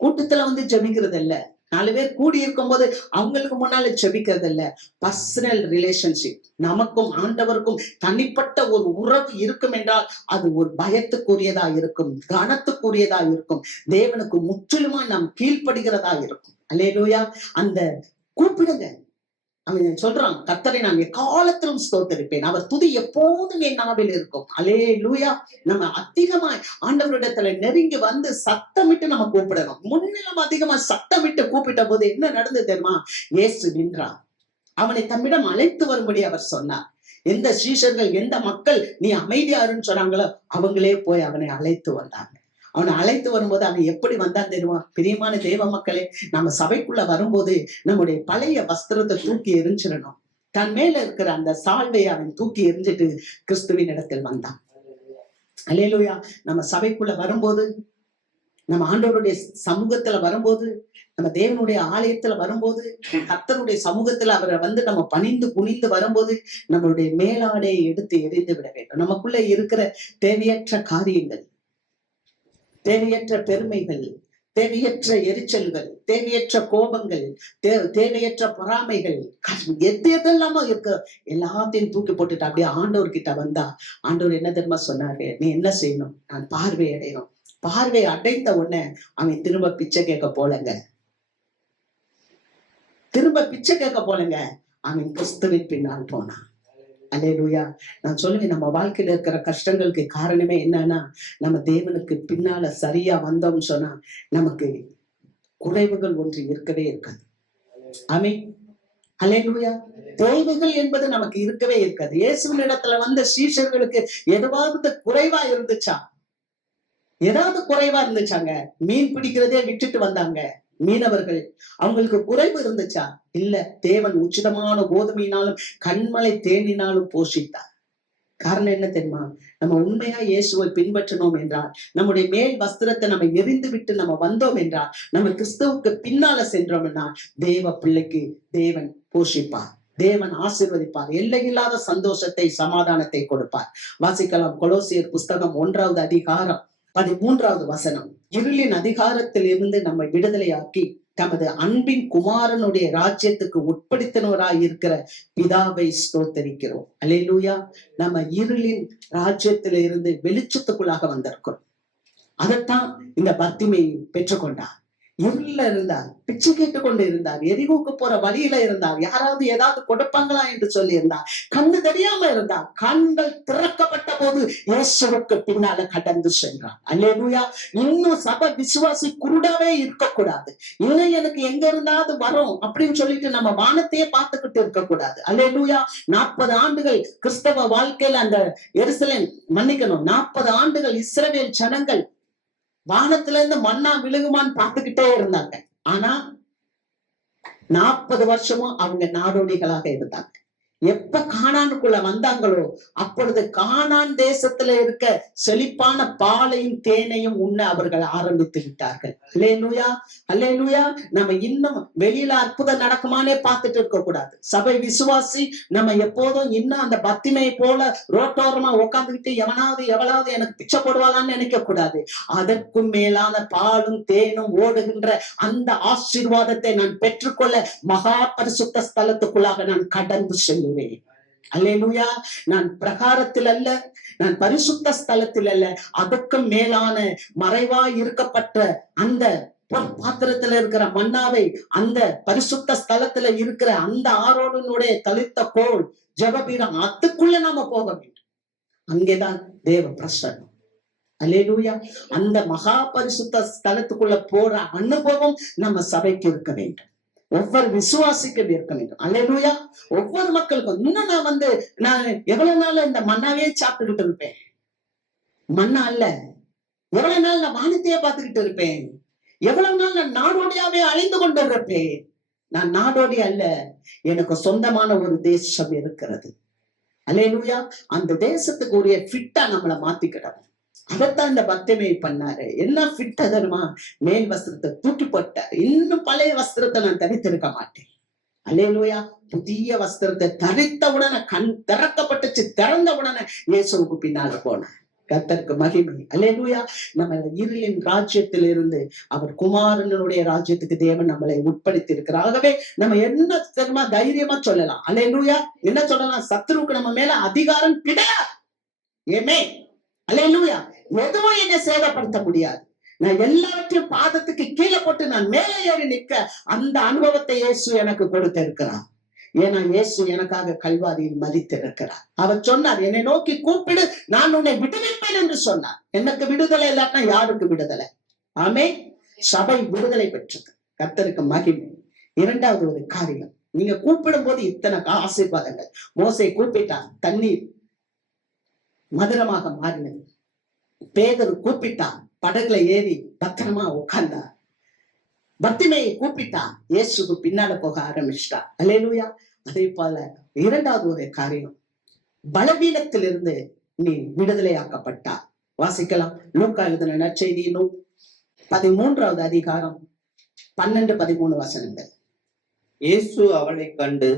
கூட்டத்துல வந்து ஜெபிக்கிறது இல்ல, 4 பேர் கூடி இருக்கும் போது அவங்களுக்கு முன்னால ஜெபிக்கிறது இல்ல. பர்சனல் ரிலேஷன்ஷிப், நமக்கும் ஆண்டவருக்கும் தனிப்பட்ட ஒரு உறவு இருக்கும் என்றால் அது ஒரு பயத்துக்குரியதா இருக்கும், கனத்துக்குரியதா இருக்கும், தேவனுக்கு முற்றிலுமா நாம் கீழ்ப்படுகிறதா இருக்கும். அல்லேலூயா. அந்த கூப்பிடுங்க. அவன் சொல்றான், கர்த்தரை நான் எக்காலத்திலும் ஸ்தோத்தரிப்பேன், அவர் துதி எப்போதும் என் நாவில் இருக்கும். அல்லேலூயா. நம்ம அதிகமாய் ஆண்டவரிடத்துல நெருங்கி வந்து சத்தமிட்டு நம்ம கூப்பிடணும். முன்னிலும் அதிகமா சத்தமிட்டு கூப்பிட்ட போது என்ன நடந்தது தெரியுமா? இயேசு நின்றார். அவனை தம்மிடம் அழைத்து வரும்படி அவர் சொன்னார். எந்த சீஷர்கள், எந்த மக்கள் நீ அமைதியாருன்னு சொன்னாங்களோ அவங்களே போய் அவனை அழைத்து வந்தாங்க. அவனை அழைத்து வரும்போது அவன் எப்படி வந்தான் தெரியுமா? பிரியமான தேவ மக்களே, நம்ம சபைக்குள்ள வரும்போது நம்முடைய பழைய வஸ்திரத்தை தூக்கி எரிஞ்சிடணும். தன் மேல இருக்கிற அந்த சால்வையை அவன் தூக்கி எரிஞ்சிட்டு கிறிஸ்துவின் இடத்தில் வந்தான். அல்லேலூயா. நம்ம சபைக்குள்ள வரும்போது, நம்ம ஆண்டவருடைய சமூகத்துல வரும்போது, நம்ம தேவனுடைய ஆலயத்துல வரும்போது, கர்த்தருடைய சமூகத்துல அவரை வந்து நம்ம பணிந்து குனிந்து வரும்போது நம்மளுடைய மேலாடையை எடுத்து எரிந்து விட வேண்டும். நமக்குள்ள இருக்கிற தேவையற்ற காரியங்கள், தேவையற்ற பெருமைகள், தேவையற்ற எரிச்சல்கள், தேவையற்ற கோபங்கள், தேவையற்ற பொறாமைகள், எது எதெல்லாமோ இருக்கு, எல்லாத்தையும் தூக்கி போட்டுட்டு அப்படியே ஆண்டவர் கிட்ட வந்தா, ஆண்டவர் என்ன தெரியுமா சொன்னாரு? நீ என்ன செய்யணும்? நான் பார்வை அடையணும். பார்வை அடைந்த உடனே அவன் திரும்ப பிச்சை கேட்க போலங்க. திரும்ப பிச்சை கேட்க போலங்க. அவன் கிறிஸ்துவின் பின்னால் போனான். அல்லேலூயா. நான் சொல்லுவேன், நம்ம வாழ்க்கையில இருக்கிற கஷ்டங்களுக்கு காரணமே என்னன்னா, நம்ம தேவனுக்கு பின்னால சரியா வந்தோம்னு சொன்னா நமக்கு குறைவுகள் ஒன்று இருக்கவே இருக்காது. ஆமென். அல்லேலூயா. தேவைகள் என்பது நமக்கு இருக்கவே இருக்காது. இயேசுவின் இடத்துல வந்த சீஷர்களுக்கு ஏதாவது குறைவா இருந்துச்சா? ஏதாவது குறைவா இருந்துச்சாங்க? மீன் பிடிக்கிறதே விட்டுட்டு வந்தாங்க மீனவர்கள். அவங்களுக்கு குறைவு இருந்துச்சா? இல்ல. தேவன் உச்சிதமான கோதுமையினாலும் கண்மலை தேனினாலும் போஷித்தார். காரணம் என்ன தெரியுமா? நம்ம உண்மையா இயேசுவை பின்பற்றணும் என்றால், நம்முடைய மேல் வஸ்திரத்தை நம்ம எரிந்து விட்டு நம்ம வந்தோம் என்றால், நம்ம கிறிஸ்துவுக்கு பின்னால சென்றோம்னா தேவ பிள்ளைக்கு தேவன் போஷிப்பார், தேவன் ஆசீர்வதிப்பார், எல்லையில்லாத சந்தோஷத்தை, சமாதானத்தை கொடுப்பார். வாசிக்கலாம். கொலோசியர் புஸ்தகம் 1வது அதிகாரம் 13வது வசனம். இருளின் அதிகாரத்தில் இருந்து நம்மை விடுதலையாக்கி தமது அன்பின் குமாரனுடைய ராஜ்யத்துக்கு உட்படுத்தினவராய் இருக்கிற பிதாவை ஸ்தோத்தரிக்கிறோம். அல்லேலூயா. நம்ம இருளின் ராஜ்யத்தில இருந்து வெளிச்சத்துக்குள்ளாக வந்திருக்கிறோம். அதைத்தான் இந்த பர்த்திமை பெற்றுக்கொண்டார். இருள இருந்தார், பிச்சை கேட்டுக்கொண்டு இருந்தார், எரிகோக்கு போற வழியில இருந்தார், யாராவது ஏதாவது கொடுப்பாங்களா என்று சொல்லி இருந்தார், கண்ணு தெரியாம இருந்தார். கண்கள் திறக்கப்பட்ட போது இயேசுவுக்கு பின்னால கடந்து சென்றார். அல்லேலூயா. இன்னும் சபை விசுவாசி குருடாவே இருக்கக்கூடாது. இன்னும் எனக்கு எங்க இருந்தாவது வரும் அப்படின்னு சொல்லிட்டு நம்ம வானத்தையே பார்த்துக்கிட்டு இருக்கக்கூடாது. அல்லேலூயா. 40 ஆண்டுகள் கிறிஸ்தவ வாழ்க்கையில அந்த எருசலேம், மன்னிக்கணும், 40 ஆண்டுகள் இஸ்ரவேல் ஜனங்கள் வானத்துல இருந்து மண்ணா விழுகுமான்னு பார்த்துக்கிட்டே இருந்தாங்க. ஆனா 40 வருஷமும் அவங்க நாடோடிகளாக இருந்தாங்க. எப்ப கானானுக்குள்ள வந்தாங்களோ அப்பொழுது கானான் தேசத்துல இருக்க செழிப்பான பாலையும் தேனையும் உண்ண அவர்கள் ஆரம்பித்து விட்டார்கள். அல்லேலூயா. அல்லேலூயா. நம்ம இன்னும் வெளியில அற்புதம் நடக்குமானே பார்த்துட்டு இருக்க கூடாது. சபை விசுவாசி நம்ம எப்போதும் இன்னும் அந்த பத்திமை போல ரோட்டோரமா உட்காந்துக்கிட்டு எவளாவது எனக்கு பிச்சை போடுவாளான்னு நினைக்க கூடாது. அதற்கும் மேலான பாலும் தேனும் ஓடுகின்ற அந்த ஆசீர்வாதத்தை நான் பெற்றுக்கொள்ள மகா பரிசுத்த ஸ்தலத்துக்குள்ளாக நான் கடந்து செல்லுவேன். அல்லேலூயா. நான் பிரகாரத்தில் அல்ல, நான் பரிசுத்த ஸ்தலத்தில் அல்ல, அதுக்கும் மேலான மறைவாய் இருக்கப்பட்ட அந்த பாத்திரத்துல இருக்கிற மன்னாவை, அந்த பரிசுத்த ஸ்தலத்துல இருக்கிற அந்த ஆரோனுடைய தளித்த கோல் ஜெபபீடம், அதுக்குள்ள நாம போக வேண்டும். அங்கேதான் தேவ பிரசன்னம். அல்லேலூயா. அந்த மகா பரிசுத்த ஸ்தலத்துக்குள்ள போற அனுபவம் நம்ம சபைக்கு இருக்க வேண்டும். ஒவ்வொரு விசுவாசிக்கும் இருக்க வேண்டும். அல்லேலூயா. ஒவ்வொரு மக்களுக்கும். இன்னும் நான் எவ்வளவு நாள் இந்த மன்னாவே சாப்பிட்டுக்கிட்டு இருப்பேன்? மன்னா அல்ல. எவ்வளவு நாள் நான் வானத்தையே பார்த்துக்கிட்டு இருப்பேன்? எவ்வளவு நாள் நான் நாடோடியாவே அலைந்து கொண்டு இருப்பேன்? நான் நாடோடி அல்ல, எனக்கு சொந்தமான ஒரு தேசம் இருக்கிறது. அல்லேலூயா. அந்த தேசத்துக்கு உரிய ஃபிட்டா நம்மளை மாத்திக்கிடணும். அதைத்தான் இந்த பக்தமே பண்ணாரு. என்ன ஃபிட் அதருமா? மேல் வஸ்திரத்தை தூக்கி போட்டார். இன்னும் பழைய வஸ்திரத்தை நான் தரித்திருக்க மாட்டேன். அல்லேலூயா. புதிய வஸ்திரத்தை தரித்த உடனே கண் திறக்கப்பட்டுச்சு. திறந்த உடனே இயேசுவுக்கு பின்னால போனார். கர்த்தருக்கு மகிமை. அல்லேலூயா. நம்ம இருளின் ராஜ்யத்தில் இருந்து அவர் குமாரனுடைய ராஜ்யத்துக்கு தேவன் நம்மளை உட்படுத்தி இருக்கிறார். ஆகவே நம்ம என்ன தெரியுமா தைரியமா சொல்லலாம்? அல்லேலூயா. என்ன சொல்லலாம்? சத்துருவுக்கு நம்ம மேல அதிகாரம் கிடையாது. ஏமே அல்லேலூயா. எதுவும் என்னை சேதப்படுத்த முடியாது. நான் எல்லாவற்றையும் பாதத்துக்கு கீழே போட்டு நான் மேலே ஏறி நிற்க அந்த அனுபவத்தை இயேசு எனக்கு கொடுத்து இருக்கிறார். ஏன்னா இயேசு எனக்காக கல்வாரியில் மரித்திருக்கிறார். அவர் சொன்னார், என்னை நோக்கி கூப்பிடு, நான் உன்னை விடுவிப்பேன் என்று சொன்னார். எனக்கு விடுதலை இல்லாட்டா யாருக்கு விடுதலை? ஆமே. சபை விடுதலை பெற்றது. கர்த்தருக்கு மகிமை. இரண்டாவது ஒரு காரியம், நீங்க கூப்பிடும் போது இத்தனை ஆசீர்வாதங்கள். மோசே கூப்பிட்டான், தண்ணீர் மதுரமாக மாறினது. பேதரு கூப்பிட்டான், படகுல ஏறி பத்திரமா உட்கார்ந்தார். பர்த்திமேயை கூப்பிட்டான், இயேசுக்கு பின்னால போக ஆரம்பிச்சிட்டார். அல்லேலூயா. அதே போல இரண்டாவது ஒரு காரியம், பலவீனத்திலிருந்து நீ விடுதலையாக்கப்பட்டார். வாசிக்கலாம். லூக்கா எழுதின நற்செய்தி நூல் 13வது அதிகாரம் 12-13 வசனங்கள். இயேசு அவளை கண்டு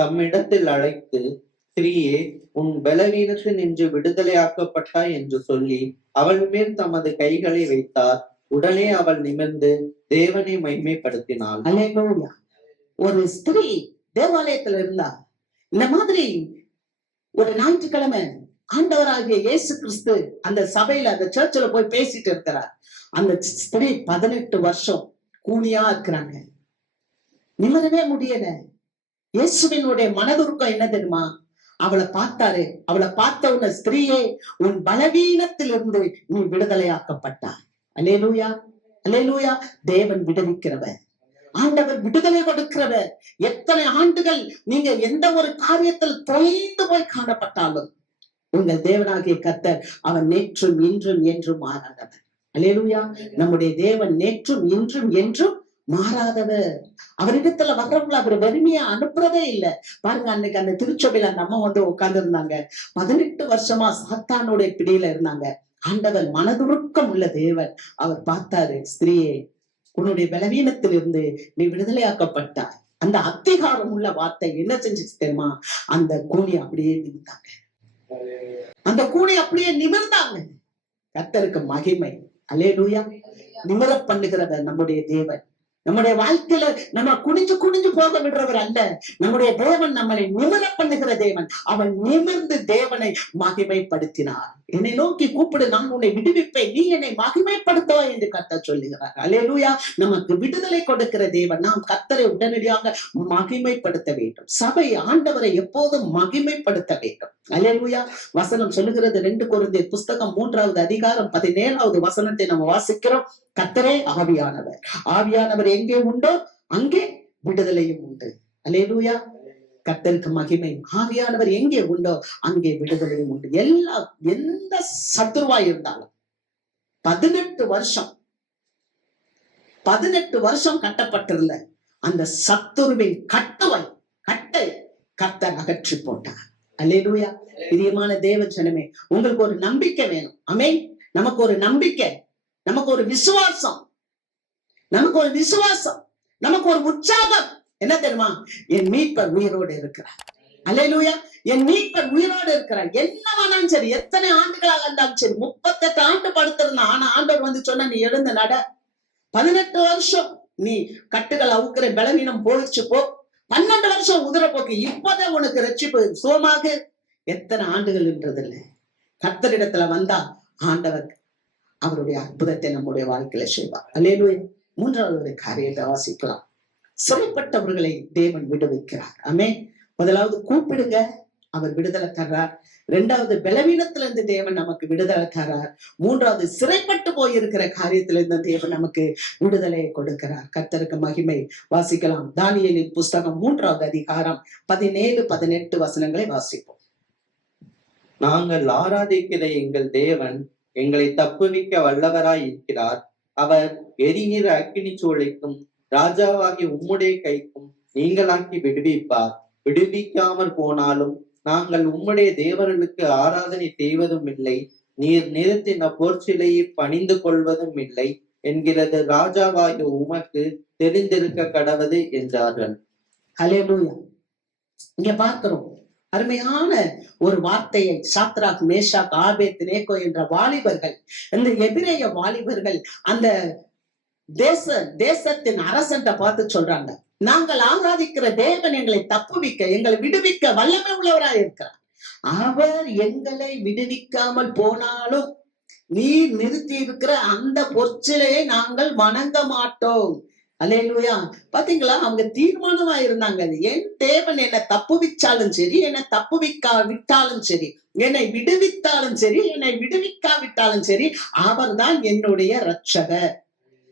தம்மிடத்தில் அழைத்து, ஸ்திரீயே, உன் பலவீனத்தில் நின்று விடுதலையாக்கப்பட்டாய் என்று சொல்லி அவள் மேல் தமது கைகளை வைத்தார். உடனே அவள் நிமிர்ந்து தேவனை மகிமைப்படுத்தினாள். அல்லேலூயா. ஒரு ஸ்திரீ தேவாலயத்துல இருந்தா, இந்த மாதிரி ஒரு ஞாயிற்றுக்கிழமை ஆண்டவராகிய இயேசு கிறிஸ்து அந்த சபையில அந்த சர்ச்சில் போய் பேசிட்டு இருக்கிறார். அந்த ஸ்திரீ 18 வருஷம் கூனியா இருக்கிறாங்க, நிமிரவே முடியல. இயேசுவினுடைய மனதுருக்கம் என்ன தெரியுமா? அவளை பார்த்தாரு. அவளை பார்த்த உன்ன ஸ்திரீயே, உன் பலவீனத்திலிருந்து நீ விடுதலையாக்கப்பட்டார். அல்லேலூயா. அல்லேலூயா. தேவன் விடுவிக்கிறவர், ஆண்டவர் விடுதலை கொடுக்கிறவர். எத்தனை ஆண்டுகள் நீங்க எந்த ஒரு காரியத்தில் தொலைந்து போய் காணப்பட்டாலும் உங்கள் தேவனாகிய கர்த்தர் அவர் நேற்றும் இன்றும் என்றும் மாறாதவர். அல்லேலூயா. நம்முடைய தேவன் நேற்றும் இன்றும் என்றும் மாறாதவர். அவரிடத்துல வர்றவங்களை அவர் வெறுமையா அனுப்புறதே இல்லை. பாருங்க, அன்னைக்கு அந்த திருச்சபையில அந்த அம்மா உட்கார்ந்து இருந்தாங்க. 18 வருஷமா சாத்தானுடைய பிடியில இருந்தாங்க. ஆண்டவர் மனதுருக்கம் உள்ள தேவன். அவர் பார்த்தாரு, ஸ்திரீயே, உன்னுடைய பலவீனத்திலிருந்து நீ விடுதலையாக்கப்பட்டாய். அந்த அதிகாரம் உள்ள வார்த்தை என்ன செஞ்சுச்சு தெரியுமா? அந்த கூனி அப்படியே நிமிர்ந்தாங்க. அந்த கூனி அப்படியே நிமிர்ந்தாங்க. கர்த்தருக்கு மகிமை. அல்லேலூயா. நிமிர பண்ணுகிறவர் நம்முடைய தேவன். நம்முடைய வாழ்க்கையில நம்ம குனிஞ்சு குனிஞ்சு போக விடுறவர் அல்ல. நம்முடைய தேவன் நம்மளை நிமிர பண்ணுகிற தேவன். அவன் நிமிர்ந்து தேவனை மகிமைப்படுத்தினார். என்னை நோக்கி கூப்பிடு, நான் உன்னை விடுவிப்பேன், நீ என்னை மகிமைப்படுத்துவா என்று கர்த்தர் சொல்லுகிறார். அல்லேலூயா. நமக்கு விடுதலை கொடுக்கிற தேவன். நாம் கர்த்தரை உடனடியாக மகிமைப்படுத்த வேண்டும். சபை ஆண்டவரை எப்போதும் மகிமைப்படுத்த வேண்டும். அல்லேலூயா. வசனம் சொல்லுகிறது, 2 கொரிந்தியர் புஸ்தகம் 3வது அதிகாரம் 17வது வசனத்தை நம்ம வாசிக்கிறோம். கர்த்தரே ஆவியானவர். ஆவியானவர் எங்கே உண்டோ அங்கே விடுதலையும் உண்டு. அல்லேலூயா. கர்த்தருக்கு மகிமை. ஆவியானவர் எங்கே உண்டோ அங்கே விடுதலையும் உண்டு. எந்த சத்துருவாய் இருந்தாலும் 18 வருஷம் கட்டப்பட்டிருந்த அந்த சத்துருவின் கட்டை கர்த்தர் அகற்றி போட்டார். அல்லேலூயா. பிரியமான தேவ ஜனமே, உங்களுக்கு ஒரு நம்பிக்கை வேணும். ஆமென். நமக்கு ஒரு நம்பிக்கை, நமக்கு ஒரு விசுவாசம், நமக்கு ஒரு உற்சாகம். என்ன தெரியுமா? என் மீட்பர் உயிரோடு இருக்கிறார். அல்லேலூயா. என் மீட்பர் உயிரோடு இருக்கிறார். என்னவானாலும் சரி, எத்தனை ஆண்டுகளாக இருந்தாலும் சரி, 38 ஆண்டு படுத்திருந்தான். ஆனா ஆண்டவர் சொன்னா, நீ எழுந்த நட. 18 வருஷம் நீ கட்டுகள் அவுக்கிற பலவீனம் போயிடுச்சு போ. 12 வருஷம் உதிரப்போக்கு, இப்பதான் உனக்கு ரட்சிப்பு சுகமாக. எத்தனை ஆண்டுகள்ன்றதில்ல. கர்த்தரிடத்துல வந்தா ஆண்டவர் அவருடைய அற்புதத்தை நம்முடைய வாழ்க்கையில செய்வார். அல்லேலூயா. மூன்றாவது ஒரு காரியத்தை வாசிக்கலாம். சிறைப்பட்டவர்களை தேவன் விடுவிக்கிறார். ஆமென். முதலாவது கூப்பிடுங்க, அவர் விடுதலை தர்றார். இரண்டாவது பலவீனத்துல இருந்து தேவன் நமக்கு விடுதலை தர்றார். மூன்றாவது சிறைப்பட்டு போயிருக்கிற காரியத்துல இருந்து தேவன் நமக்கு விடுதலையை கொடுக்கிறார். கர்த்தருக்கு மகிமை. வாசிக்கலாம். தானியேலின் புஸ்தகம் 3வது அதிகாரம் 17-18 வசனங்களை வாசிப்போம். நாங்கள் ஆராதிக்கிற எங்கள் தேவன் எங்களை தப்புவிக்க வல்லவராய் இருக்கிறார். அவர் எரிகிற அக்கினி சூளைக்கும் ராஜாவாகி உம்முடைய கைக்கும் நீங்களாக்கி விடுவிப்பார். விடுவிக்காமற் போனாலும் நாங்கள் உம்முடைய தேவர்களுக்கு ஆராதனை செய்வதும் இல்லை, நீர் நிறுத்தின போர்ச்சிலையை பணிந்து கொள்வதும் இல்லை என்கிறது ராஜாவாகிய உமக்கு தெரிந்திருக்க கடவது என்றார்கள். ஹல்லேலூயா. இங்க பார்க்கிறோம் அருமையான ஒரு வார்த்தையை. சாத்ராக், மேஷாக், ஆபேத்நேகோ என்ற வாலிபர்கள், இந்த எபிரேய வாலிபர்கள் அந்த தேசத்தின் அரசன்ட்ட பார்த்து சொல்றாங்க, நாங்கள் ஆராதிக்கிற தேவன் எங்களை தப்புவிக்க, எங்களை விடுவிக்க வல்லமை உள்ளவராய் இருக்கிறார். அவர் எங்களை விடுவிக்காமல் போனாலும் நீர் நிறுத்தி இருக்கிற அந்த பொற்சிலையை நாங்கள் வணங்க மாட்டோம். அல்லேலூயா. பாத்தீங்களா, அவங்க தீர்மானமா இருந்தாங்க. என் தேவன் என்னை தப்புவிச்சாலும் சரி, என்னை தப்புவிக்காவிட்டாலும் சரி, என்னை விடுவித்தாலும் சரி, என்னை விடுவிக்காவிட்டாலும் சரி, அவர் தான் என்னுடைய இரட்சகர்.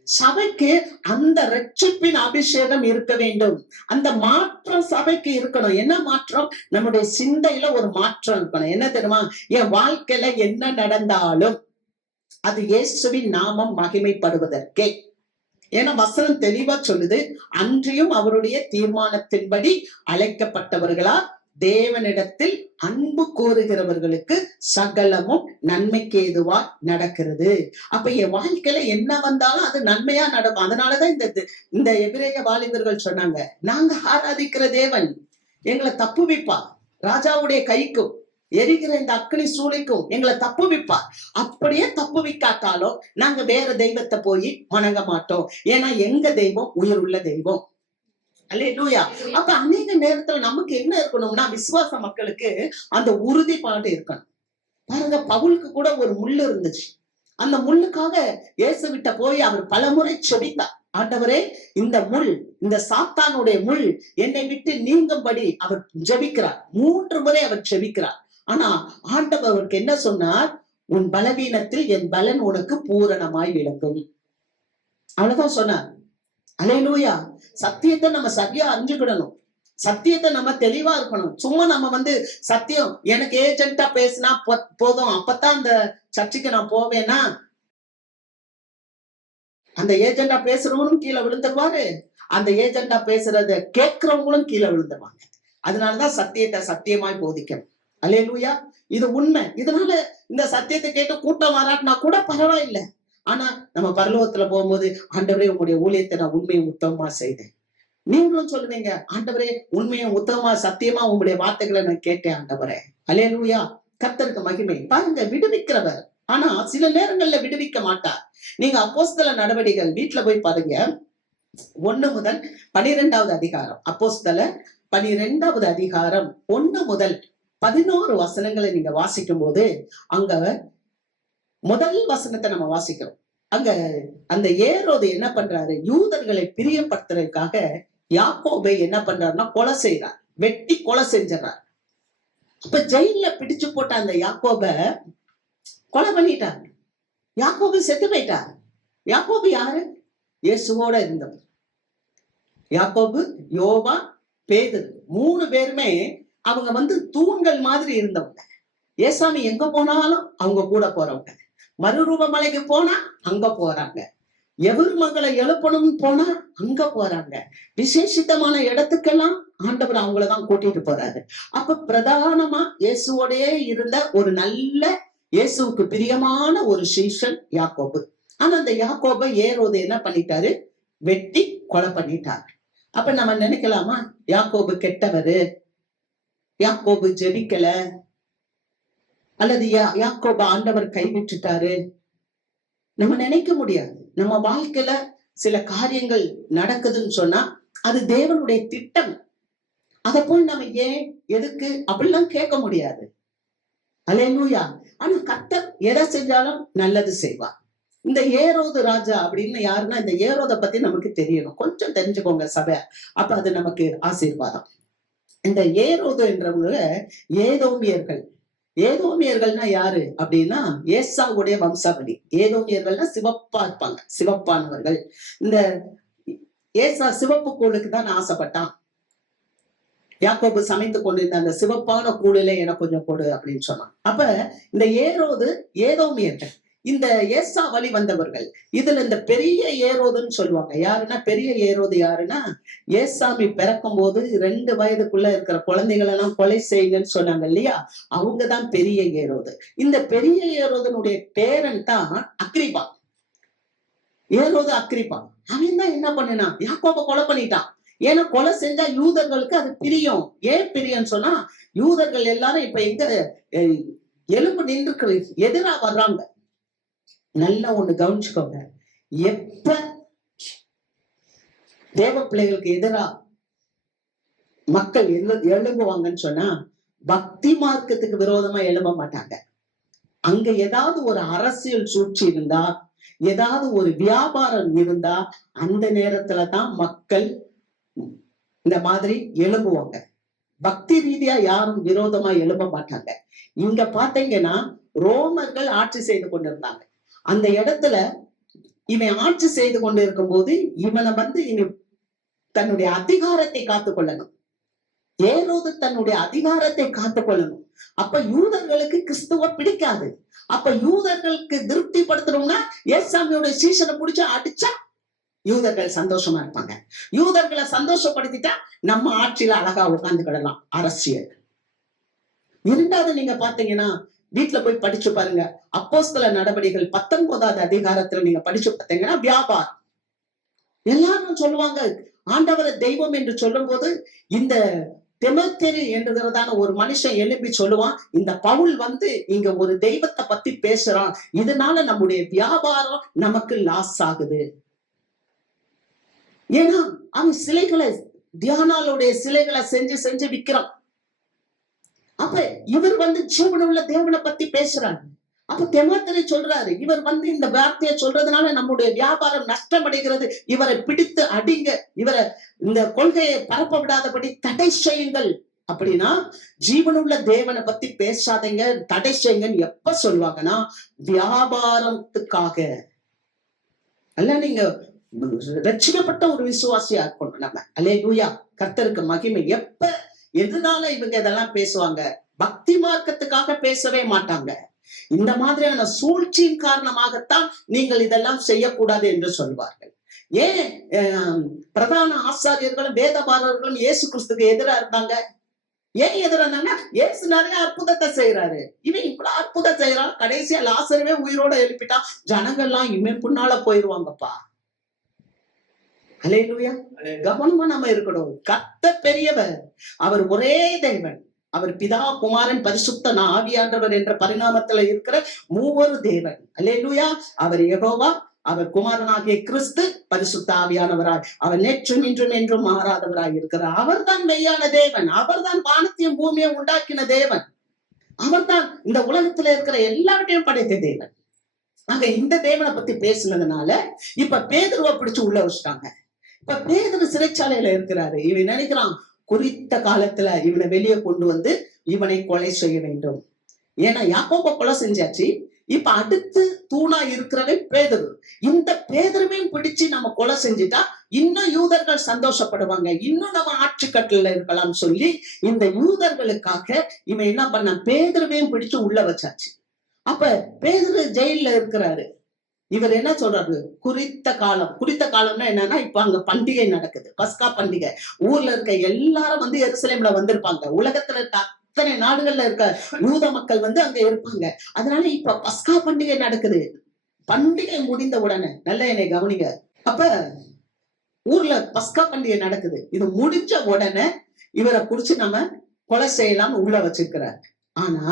சபைக்கு அந்த ரட்சிப்பின் அபிஷேகம் இருக்க வேண்டும். அந்த மாற்றம் சபைக்கு இருக்கணும். என்ன மாற்றம்? நம்முடைய சிந்தையில ஒரு மாற்றம் இருக்கணும். என்ன தெரியுமா? என் வாழ்க்கையில என்ன நடந்தாலும் அது இயேசுவின் நாமம் மகிமைப்படுவதற்கே. ஏன்னா வசனம் தெளிவா சொல்லுது, அன்றியும் அவருடைய தீர்மானத்தின்படி அழைக்கப்பட்டவர்களா தேவனிடத்தில் அன்பு கோருகிறவர்களுக்கு சகலமும் நன்மைக்கு ஏதுவா நடக்கிறது. அப்ப என் வாழ்க்கையில என்ன வந்தாலும் அது நன்மையா நடக்கும். அதனாலதான் இந்த எபிரேய வாலிபர்கள் சொன்னாங்க, நாங்க ஆராதிக்கிற தேவன் எங்களை தப்புவிப்பார், ராஜாவுடைய கைக்கும் எரிகிற இந்த அக்னி சூளைக்கும் எங்களை தப்புவிப்பார். அப்படியே தப்புவிக்காட்டாலும் நாங்க வேற தெய்வத்தை போய் வணங்க மாட்டோம். ஏன்னா எங்க தெய்வம் உயிர் உள்ள தெய்வம். அல்லேலூயா. அப்ப அநேக நேரத்துல நமக்கு என்ன இருக்கணும்னா, விசுவாச மக்களுக்கு அந்த உறுதிப்பாடு இருக்கணும். பாருங்க, பவுலுக்கு கூட ஒரு முள்ளு இருந்துச்சு. அந்த முள்ளுக்காக இயேசுவிட்ட போய் அவர் பலமுறை செபித்தார். ஆண்டவரே, இந்த முள், இந்த சாத்தானுடைய முள் என்னை விட்டு நீங்கும்படி அவர் ஜெபிக்கிறார். 3 முறை அவர் ஜெபிக்கிறார். ஆனா ஆண்டவர் அவருக்கு என்ன சொன்னார்? உன் பலவீனத்தில் என் பலன் உனக்கு பூரணமாய் விளங்கும். அவ்வளவுதான் சொன்னார். அல்லேலூயா. சத்தியத்தை நம்ம சரியா அறிஞ்சுக்கிடணும். சத்தியத்தை நம்ம தெளிவா இருக்கணும். சும்மா நம்ம சத்தியம் எனக்கு ஏஜென்ட்டா பேசினா போதும், அப்பதான் அந்த சர்ச்சுக்கு நான் போவேன்னா, அந்த ஏஜென்டா பேசுறவங்களும் கீழே விழுந்துருவாரு, அந்த ஏஜென்டா பேசுறத கேட்கிறவங்களும் கீழே விழுந்துருவாங்க. அதனாலதான் சத்தியத்தை சத்தியமாய் போதிக்கணும். அல்லேலூயா. இது உண்மை. இதனால இந்த சத்தியத்தை கேட்டு கூட்டம் வராட்டினா கூட பரவாயில்லை. ஆனா நம்ம பரலோகத்துல போகும்போது, ஆண்டவரே உங்களுடைய ஊழியத்தை நான் உண்மையும் உத்தமமா செய்தேன். நீங்களும் சொல்லுவீங்க, ஆண்டவரே உண்மையும் உத்தமமா சத்தியமா உங்களுடைய வார்த்தைகளை நான் கேட்டேன் ஆண்டவரே. அல்லேலூயா. கர்த்தருக்கு மகிமை. பாருங்க, விடுவிக்கிறவர். ஆனா சில நேரங்கள்ல விடுவிக்க மாட்டார். நீங்க அப்போஸ்தல நடவடிக்கைகள் வீட்டுல போய் பாருங்க. 1 முதல் 12வது அதிகாரம். அப்போஸ்தல 12வது அதிகாரம் 1 முதல் 11 வசனங்களை நீங்க வாசிக்கும் போது, அங்க முதல் வசனத்தை நம்ம வாசிக்கிறோம். அங்க அந்த ஏரோது என்ன பண்றாரு? யூதர்களை பிரியப்படுத்துறதுக்காக யாக்கோபை என்ன பண்றாருன்னா கொலை செய்யறார், வெட்டி கொலை செஞ்சார். அப்ப ஜெயில பிடிச்சு போட்ட அந்த யாக்கோப கொலை பண்ணிட்டார். யாக்கோபு செத்து போயிட்டார். யாக்கோபு யாரு? இயேசுவோட இருந்தவர். யாக்கோபு, யோவா, பேதுரு 3 பேருமே அவங்க தூண்கள் மாதிரி இருந்தவங்க. ஏசாமி எங்க போனாலும் அவங்க கூட போறவங்க. மறுரூப மலைக்கு போனா அங்க போறாங்க. எவர் மகளை எழுப்பணும்னு போனா அங்க போறாங்க. விசேஷித்தமான இடத்துக்கெல்லாம் ஆண்டவர் அவங்களதான் கூட்டிட்டு போறாரு. அப்ப பிரதானமா இயேசுவோடே இருந்த ஒரு நல்ல, இயேசுவுக்கு பிரியமான ஒரு சீஷன் யாக்கோபு. ஆனா அந்த யாக்கோபை ஏரோது என்ன பண்ணிட்டாரு? வெட்டி கொலை பண்ணிட்டாரு. அப்ப நம்ம நினைக்கலாமா, யாக்கோபு கெட்டவரு, யாக்கோபு ஜெபிக்கல, அல்லது யாக்கோபு ஆண்டவர் கைவிட்டுட்டாரு, நம்ம நினைக்க முடியாது. நம்ம வாழ்க்கையில சில காரியங்கள் நடக்குதுன்னு சொன்னா அது தேவனுடைய திட்டம். அதை போய் நம்ம ஏன் எதுக்கு அப்படிலாம் கேட்க முடியாது. அல்லேலூயா. ஆனா கர்த்தர் எதை செஞ்சாலும் நல்லது செய்வார். இந்த ஏரோது ராஜா அப்படின்னு யாருன்னா, இந்த ஏரோதை பத்தி நமக்கு தெரியணும், கொஞ்சம் தெரிஞ்சுக்கோங்க சபை. அப்ப அது நமக்கு ஆசீர்வாதம். இந்த ஏரோது என்றவங்க ஏதோமியர்கள். ஏதோமியர்கள்னா யாரு அப்படின்னா, ஏசாவுடைய வம்சாவளி. ஏதோமியர்கள்னா சிவப்பா இருப்பாங்க, சிவப்பானவர்கள். இந்த ஏசா சிவப்பு கூழுக்கு தான் ஆசைப்பட்டான். யாக்கோபு சமைத்து கொண்டிருந்த அந்த சிவப்பான கூழிலே எனக்கு கொஞ்சம் கொடு அப்படின்னு சொன்னான். அப்ப இந்த ஏரோது ஏதோமியர்கள், இந்த ஏசா வழி வந்தவர்கள். இதுல இந்த பெரிய ஏரோதுன்னு சொல்லுவாங்க. யாருன்னா பெரிய ஏரோது யாருன்னா, ஏசாமி பிறக்கும் போது 2 வயதுக்குள்ள இருக்கிற குழந்தைகள் எல்லாம் கொலை செய்யுங்கன்னு சொன்னாங்க இல்லையா, அவங்கதான் பெரிய ஏரோது. இந்த பெரிய ஏரோதனுடைய பேரன் தான் அக்ரிப்பா. ஏரோது அக்ரிப்பா. அவன் தான் என்ன பண்ணினான், யாக்கோபை கொலை பண்ணிட்டான். ஏன்னா கொலை செஞ்சா யூதர்களுக்கு அது பிரியம். ஏன் பிரியம்னு சொன்னா, யூதர்கள் எல்லாரும் இப்ப எங்க எலும்பு நின்று எதிரா வர்றாங்க. நல்லா ஒண்ணு கவனிச்சுக்கோங்க, எப்ப தேவ பிள்ளைகளுக்கு எதிரா மக்கள் எழும்புவாங்கன்னு சொன்னா, பக்தி மார்க்கத்துக்கு விரோதமா எழும்ப மாட்டாங்க. அங்க ஏதாவது ஒரு அரசியல் சூழ்ச்சி இருந்தா, ஏதாவது ஒரு வியாபாரம் இருந்தா, அந்த நேரத்துலதான் மக்கள் இந்த மாதிரி எழும்புவாங்க. பக்தி ரீதியா யாரும் விரோதமா எழும்ப மாட்டாங்க. இங்க பாத்தீங்கன்னா ரோமர்கள் ஆட்சி செய்து கொண்டிருந்தாங்க. அந்த இடத்துல இவன் ஆட்சி செய்து கொண்டு இருக்கும் போது இவனை இவன் தன்னுடைய அதிகாரத்தை காத்துக்கொள்ளணும். ஏரோது தன்னுடைய அதிகாரத்தை காத்துக்கொள்ளணும். அப்ப யூதர்களுக்கு கிறிஸ்துவ பிடிக்காது. அப்ப யூதர்களுக்கு திருப்திப்படுத்தணும்னா ஏசாமியோட சீசனை பிடிச்சு அடிச்சா யூதர்கள் சந்தோஷமா இருப்பாங்க. யூதர்களை சந்தோஷப்படுத்திட்டா நம்ம ஆட்சியில அழகா உட்கார்ந்துக்கிடலாம். அரசியல். இரண்டாவது நீங்க பாத்தீங்கன்னா, வீட்டுல போய் படிச்சு பாருங்க, அப்போஸ்தல நடவடிக்கைகள் 19வது அதிகாரத்துல நீங்க படிச்சு பார்த்தீங்கன்னா, வியாபாரம். எல்லாரும் சொல்லுவாங்க ஆண்டவரை தெய்வம் என்று சொல்லும் போது, இந்த தெமத்தேரி என்றதான ஒரு மனுஷன் எழுப்பி சொல்லுவான், இந்த பவுல் இங்க ஒரு தெய்வத்தை பத்தி பேசுறான், இதனால நம்முடைய வியாபாரம் நமக்கு லாஸ் ஆகுது. ஏன்னா அவன் சிலைகளை, தியானாலுடைய சிலைகளை செஞ்சு செஞ்சு விக்கிறான். அப்ப இவர் ஜீவனுள்ள தேவனை பத்தி பேசுறாங்க. அப்ப தெமத்தேரி சொல்றாரு, இவர் இந்த வார்த்தையை சொல்றதுனால நம்முடைய வியாபாரம் நஷ்டமடைகிறது, இவரை பிடித்து அடிங்க, இவரை இந்த கொள்கையை பரப்ப விடாதபடி தடை செய்யுங்கள். அப்படின்னா ஜீவனுள்ள தேவனை பத்தி பேசாதீங்க, தடை செய்யுங்கன்னு எப்ப சொல்லுவாங்கன்னா, வியாபாரத்துக்காக அல்ல. நீங்க ரட்சிக்கப்பட்ட ஒரு விசுவாசியா இருக்கணும் நம்ம. அல்லேலூயா, கர்த்தருக்கு மகிமை. எப்ப எதனால இவங்க இதெல்லாம் பேசுவாங்க, பக்தி மார்க்கத்துக்காக பேசவே மாட்டாங்க. இந்த மாதிரியான சூழ்ச்சியின் காரணமாகத்தான் நீங்கள் இதெல்லாம் செய்யக்கூடாது என்று சொல்வார்கள். ஏன் பிரதான ஆசாரியர்களும் வேதபாரர்களும் இயேசு கிறிஸ்துக்கு எதிரா இருந்தாங்க? ஏன் எதிரானா, இயேசு நிறைய அற்புதத்தை செய்யறாரு, இவன் இவ்வளவு அற்புதம் செய்யறான், கடைசியா லாசருவே உயிரோட எழுப்பிட்டான், ஜனங்கள்லாம் இவன் பின்னால போயிருவாங்கப்பா. அல்லேலூயா. கவனமா நம்ம இருக்கணும். கர்த்தர் பெரியவர், அவர் ஒரே தேவன், அவர் பிதா குமாரன் பரிசுத்த ஆவியானவர் என்ற பரிணாமத்துல இருக்கிற மூவரு தேவன். அல்லேலூயா. அவர் யெகோவா, அவர் குமாரனாகிய கிறிஸ்து பரிசுத்த ஆவியானவராய், அவர் நேற்றும் இன்றும் என்றும் மாறாதவராய் இருக்கிறார். அவர் தான் மெய்யான தேவன், அவர் தான் வானத்தையும் பூமியை உண்டாக்கின தேவன், அவர் தான் இந்த உலகத்துல இருக்கிற எல்லாவற்றையும் படைத்த தேவன். ஆக இந்த தேவனை பத்தி பேசுனதுனால இப்ப பேதுருவை பிடிச்சு உள்ள வச்சுட்டாங்க. இப்ப பேதுரு சிறைச்சாலையில இருக்கிறாரு. இவன் நினைக்கிறான், குறித்த காலத்துல இவனை வெளியே கொண்டு இவனை கொலை செய்ய வேண்டும். ஏன்னா யாக்கோபை கொலை செஞ்சாச்சு, இப்ப அடுத்து தூணா இருக்கிறவன் பேதுரு. இந்த பேதுருவையும் பிடிச்சு நம்ம கொலை செஞ்சுட்டா இன்னும் யூதர்கள் சந்தோஷப்படுவாங்க, இன்னும் நம்ம ஆட்சி கட்டல இருக்கலாம் சொல்லி இந்த யூதர்களுக்காக இவன் என்ன பண்ண, பேதுருவையும் பிடிச்சு உள்ள வச்சாச்சு. அப்ப பேதுரு ஜெயில இருக்கிறாரு. இவர் என்ன சொல்றாரு, குறித்த காலம். குறித்த காலம்னா என்னன்னா, இப்ப அங்க பண்டிகை நடக்குது, பஸ்கா பண்டிகை. ஊர்ல இருக்க எல்லாரும் எருசலேம்ல வந்திருப்பாங்க. உலகத்துல இருக்க அத்தனை நாடுகள்ல இருக்க யூத மக்கள் அங்க இருப்பாங்க. அதனால இப்ப பஸ்கா பண்டிகை நடக்குது. பண்டிகை முடிந்த உடனே, நல்ல என்னை கவனிங்க, அப்ப ஊர்ல பஸ்கா பண்டிகை நடக்குது. இது முடிஞ்ச உடனே இவரை குறிச்சு நம்ம கொலை செய்யலாம்னு உள்ள வச்சிருக்கிறார். ஆனா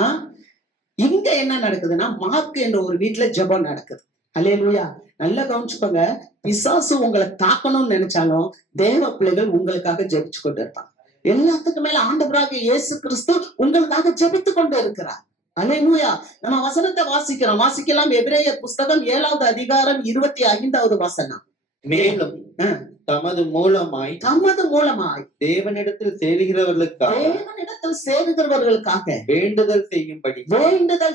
இங்க என்ன நடக்குதுன்னா, மார்க் என்ற ஒரு வீட்டுல ஜெபம் நடக்குது. அல்லேலூயா. நல்லா கவனிச்சுக்கோங்க, பிசாசு உங்களை தாக்கணும்னு நினைச்சாலும் தேவ பிள்ளைகள் உங்களுக்காக ஜெபிச்சு கொண்டு இருப்பாங்க. எல்லாத்துக்கும் மேல ஆண்டவராகிய இயேசு கிறிஸ்து உங்களுக்காக ஜெபித்து கொண்டு இருக்கிறார். அல்லேலூயா. நம்ம வசனத்தை வாசிக்கலாம். எபிரேயர் புஸ்தகம் 7வது அதிகாரம் 25வது வசனம். மேலும் தமது மூலமாய் தேவனிடத்தில் சேருகிறவர்களுக்காக வேண்டுதல்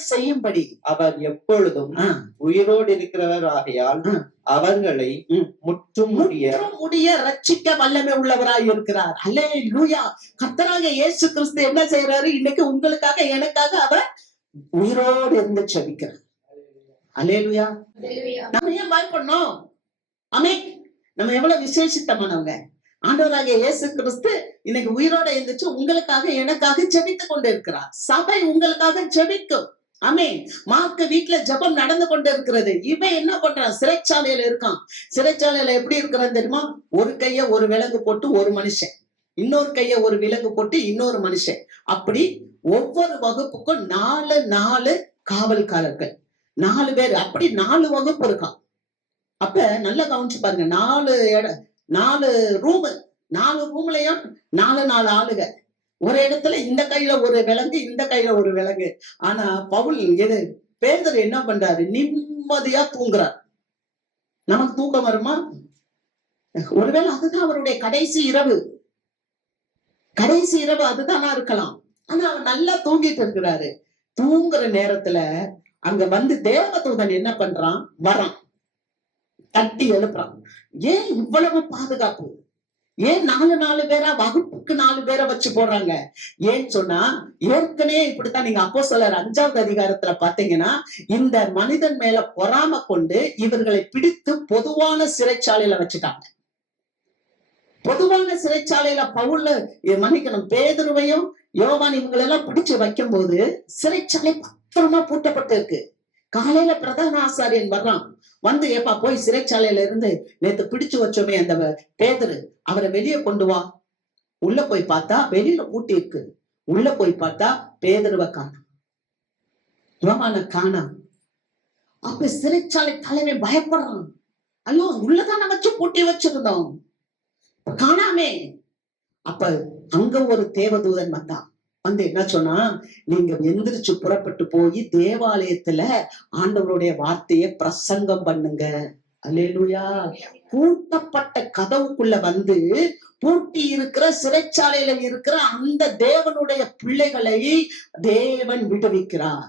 செய்யும்படி அவர் எப்பொழுதும் உயிரோடு இருக்கிறவர் ஆகையால் அவர்களை முற்றும் முடிய ரட்சிக்க வல்லமை உள்ளவராய் இருக்கிறார். அல்லேலூயா. கர்த்தராகிய இயேசு கிறிஸ்து என்ன செய்யறாரு? இன்னைக்கு உங்களுக்காக எனக்காக அவர் உயிரோடு இருந்து ஜெபிக்கிறார். அல்லேலூயா. நம்ம ஏன் பயப்படணும்? ஆமென். நம்ம எவ்வளவு விசேஷித்தமானவங்க. ஆண்டவராகிய இயேசு கிறிஸ்து இன்னைக்கு உயிரோட இருந்துச்சு உங்களுக்காக எனக்காக ஜெபித்து கொண்டு இருக்கிறார். சபை உங்களுக்காக ஜெபிக்கும். ஆமென். மார்க்கு வீட்டுல ஜெபம் நடந்து கொண்டு இருக்கிறது. இவன் என்ன பண்றான்? சிறைச்சாலையில இருக்கான். சிறைச்சாலையில எப்படி இருக்கிறான் தெரியுமா? ஒரு கைய ஒரு விலங்கு போட்டு ஒரு மனுஷன், இன்னொரு கைய ஒரு விலங்கு போட்டு இன்னொரு மனுஷன், அப்படி ஒவ்வொரு வகுப்புக்கும் 4 காவல்காரர்கள், 4 பேர், அப்படி 4 வகுப்பு இருக்கான். அப்ப நல்லா கவனிச்சு பாருங்க. 4 ரூம், 4 ரூம்லயும் 4 ஆளுக. ஒரு இடத்துல இந்த கையில ஒரு விலங்கு, இந்த கையில ஒரு விலங்கு. ஆனா பேதுரு என்ன பண்றாரு? நிம்மதியா தூங்குறார். நமக்கு தூக்கம் வருமா? ஒருவேளை அதுதான் அவருடைய கடைசி இரவு அதுதானா இருக்கலாம். ஆனா அவர் நல்லா தூங்கிட்டு இருக்கிறாரு. தூங்குற நேரத்துல அங்க வந்து தேவதூதன் என்ன பண்றான்? வரான், தட்டி எழுப்புறான். ஏன் இவ்வளவு பாதுகாப்பு? ஏன் 4 பேரா? வகுப்புக்கு 4 பேரை வச்சு போடுறாங்க. ஏன்னு சொன்னா, ஏற்கனவே இப்படித்தான் நீங்க அப்போஸ்தலர் 5வது அதிகாரத்துல பாத்தீங்கன்னா, இந்த மனிதன் மேல பொறாம கொண்டு இவர்களை பிடித்து பொதுவான சிறைச்சாலையில வச்சுட்டாங்க. பொதுவான சிறைச்சாலையில பேதுருவையும் யோவான் இவங்களெல்லாம் பிடிச்சு வைக்கும் போது சிறைச்சாலை பத்திரமா பூட்டப்பட்டு இருக்கு. காலையில பிரதான ஆசாரியன் வர்றான். வந்து ஏப்பா போய் சிறைச்சாலையில இருந்து நேத்து பிடிச்சு வச்சோமே அந்த பேதுரு, அவரை வெளியே கொண்டு வா. உள்ள போய் பார்த்தா வெளியில பூட்டி இருக்கு. உள்ள போய் பார்த்தா பேதுருவை காணோம், யோவானை காணோம். அப்ப சிறைச்சாலை தலைமை பயப்படுறான். ஐயோ, உள்ளதான வச்சு பூட்டி வச்சிருந்தோம், காணாமே. அப்ப அங்க ஒரு தேவதூதன் வந்தான். வந்து என்ன சொன்னா, நீங்க எந்திரிச்சு புறப்பட்டு போய் தேவாலயத்துல ஆண்டவருடைய வார்த்தையை பிரசங்கம் பண்ணுங்க. அல்லேலூயா. பூட்டப்பட்ட கதவுக்குள்ள வந்து பூட்டி இருக்கிற சிறைச்சாலையில இருக்கிற அந்த தேவனுடைய பிள்ளைகளை தேவன் விடுவிக்கிறார்.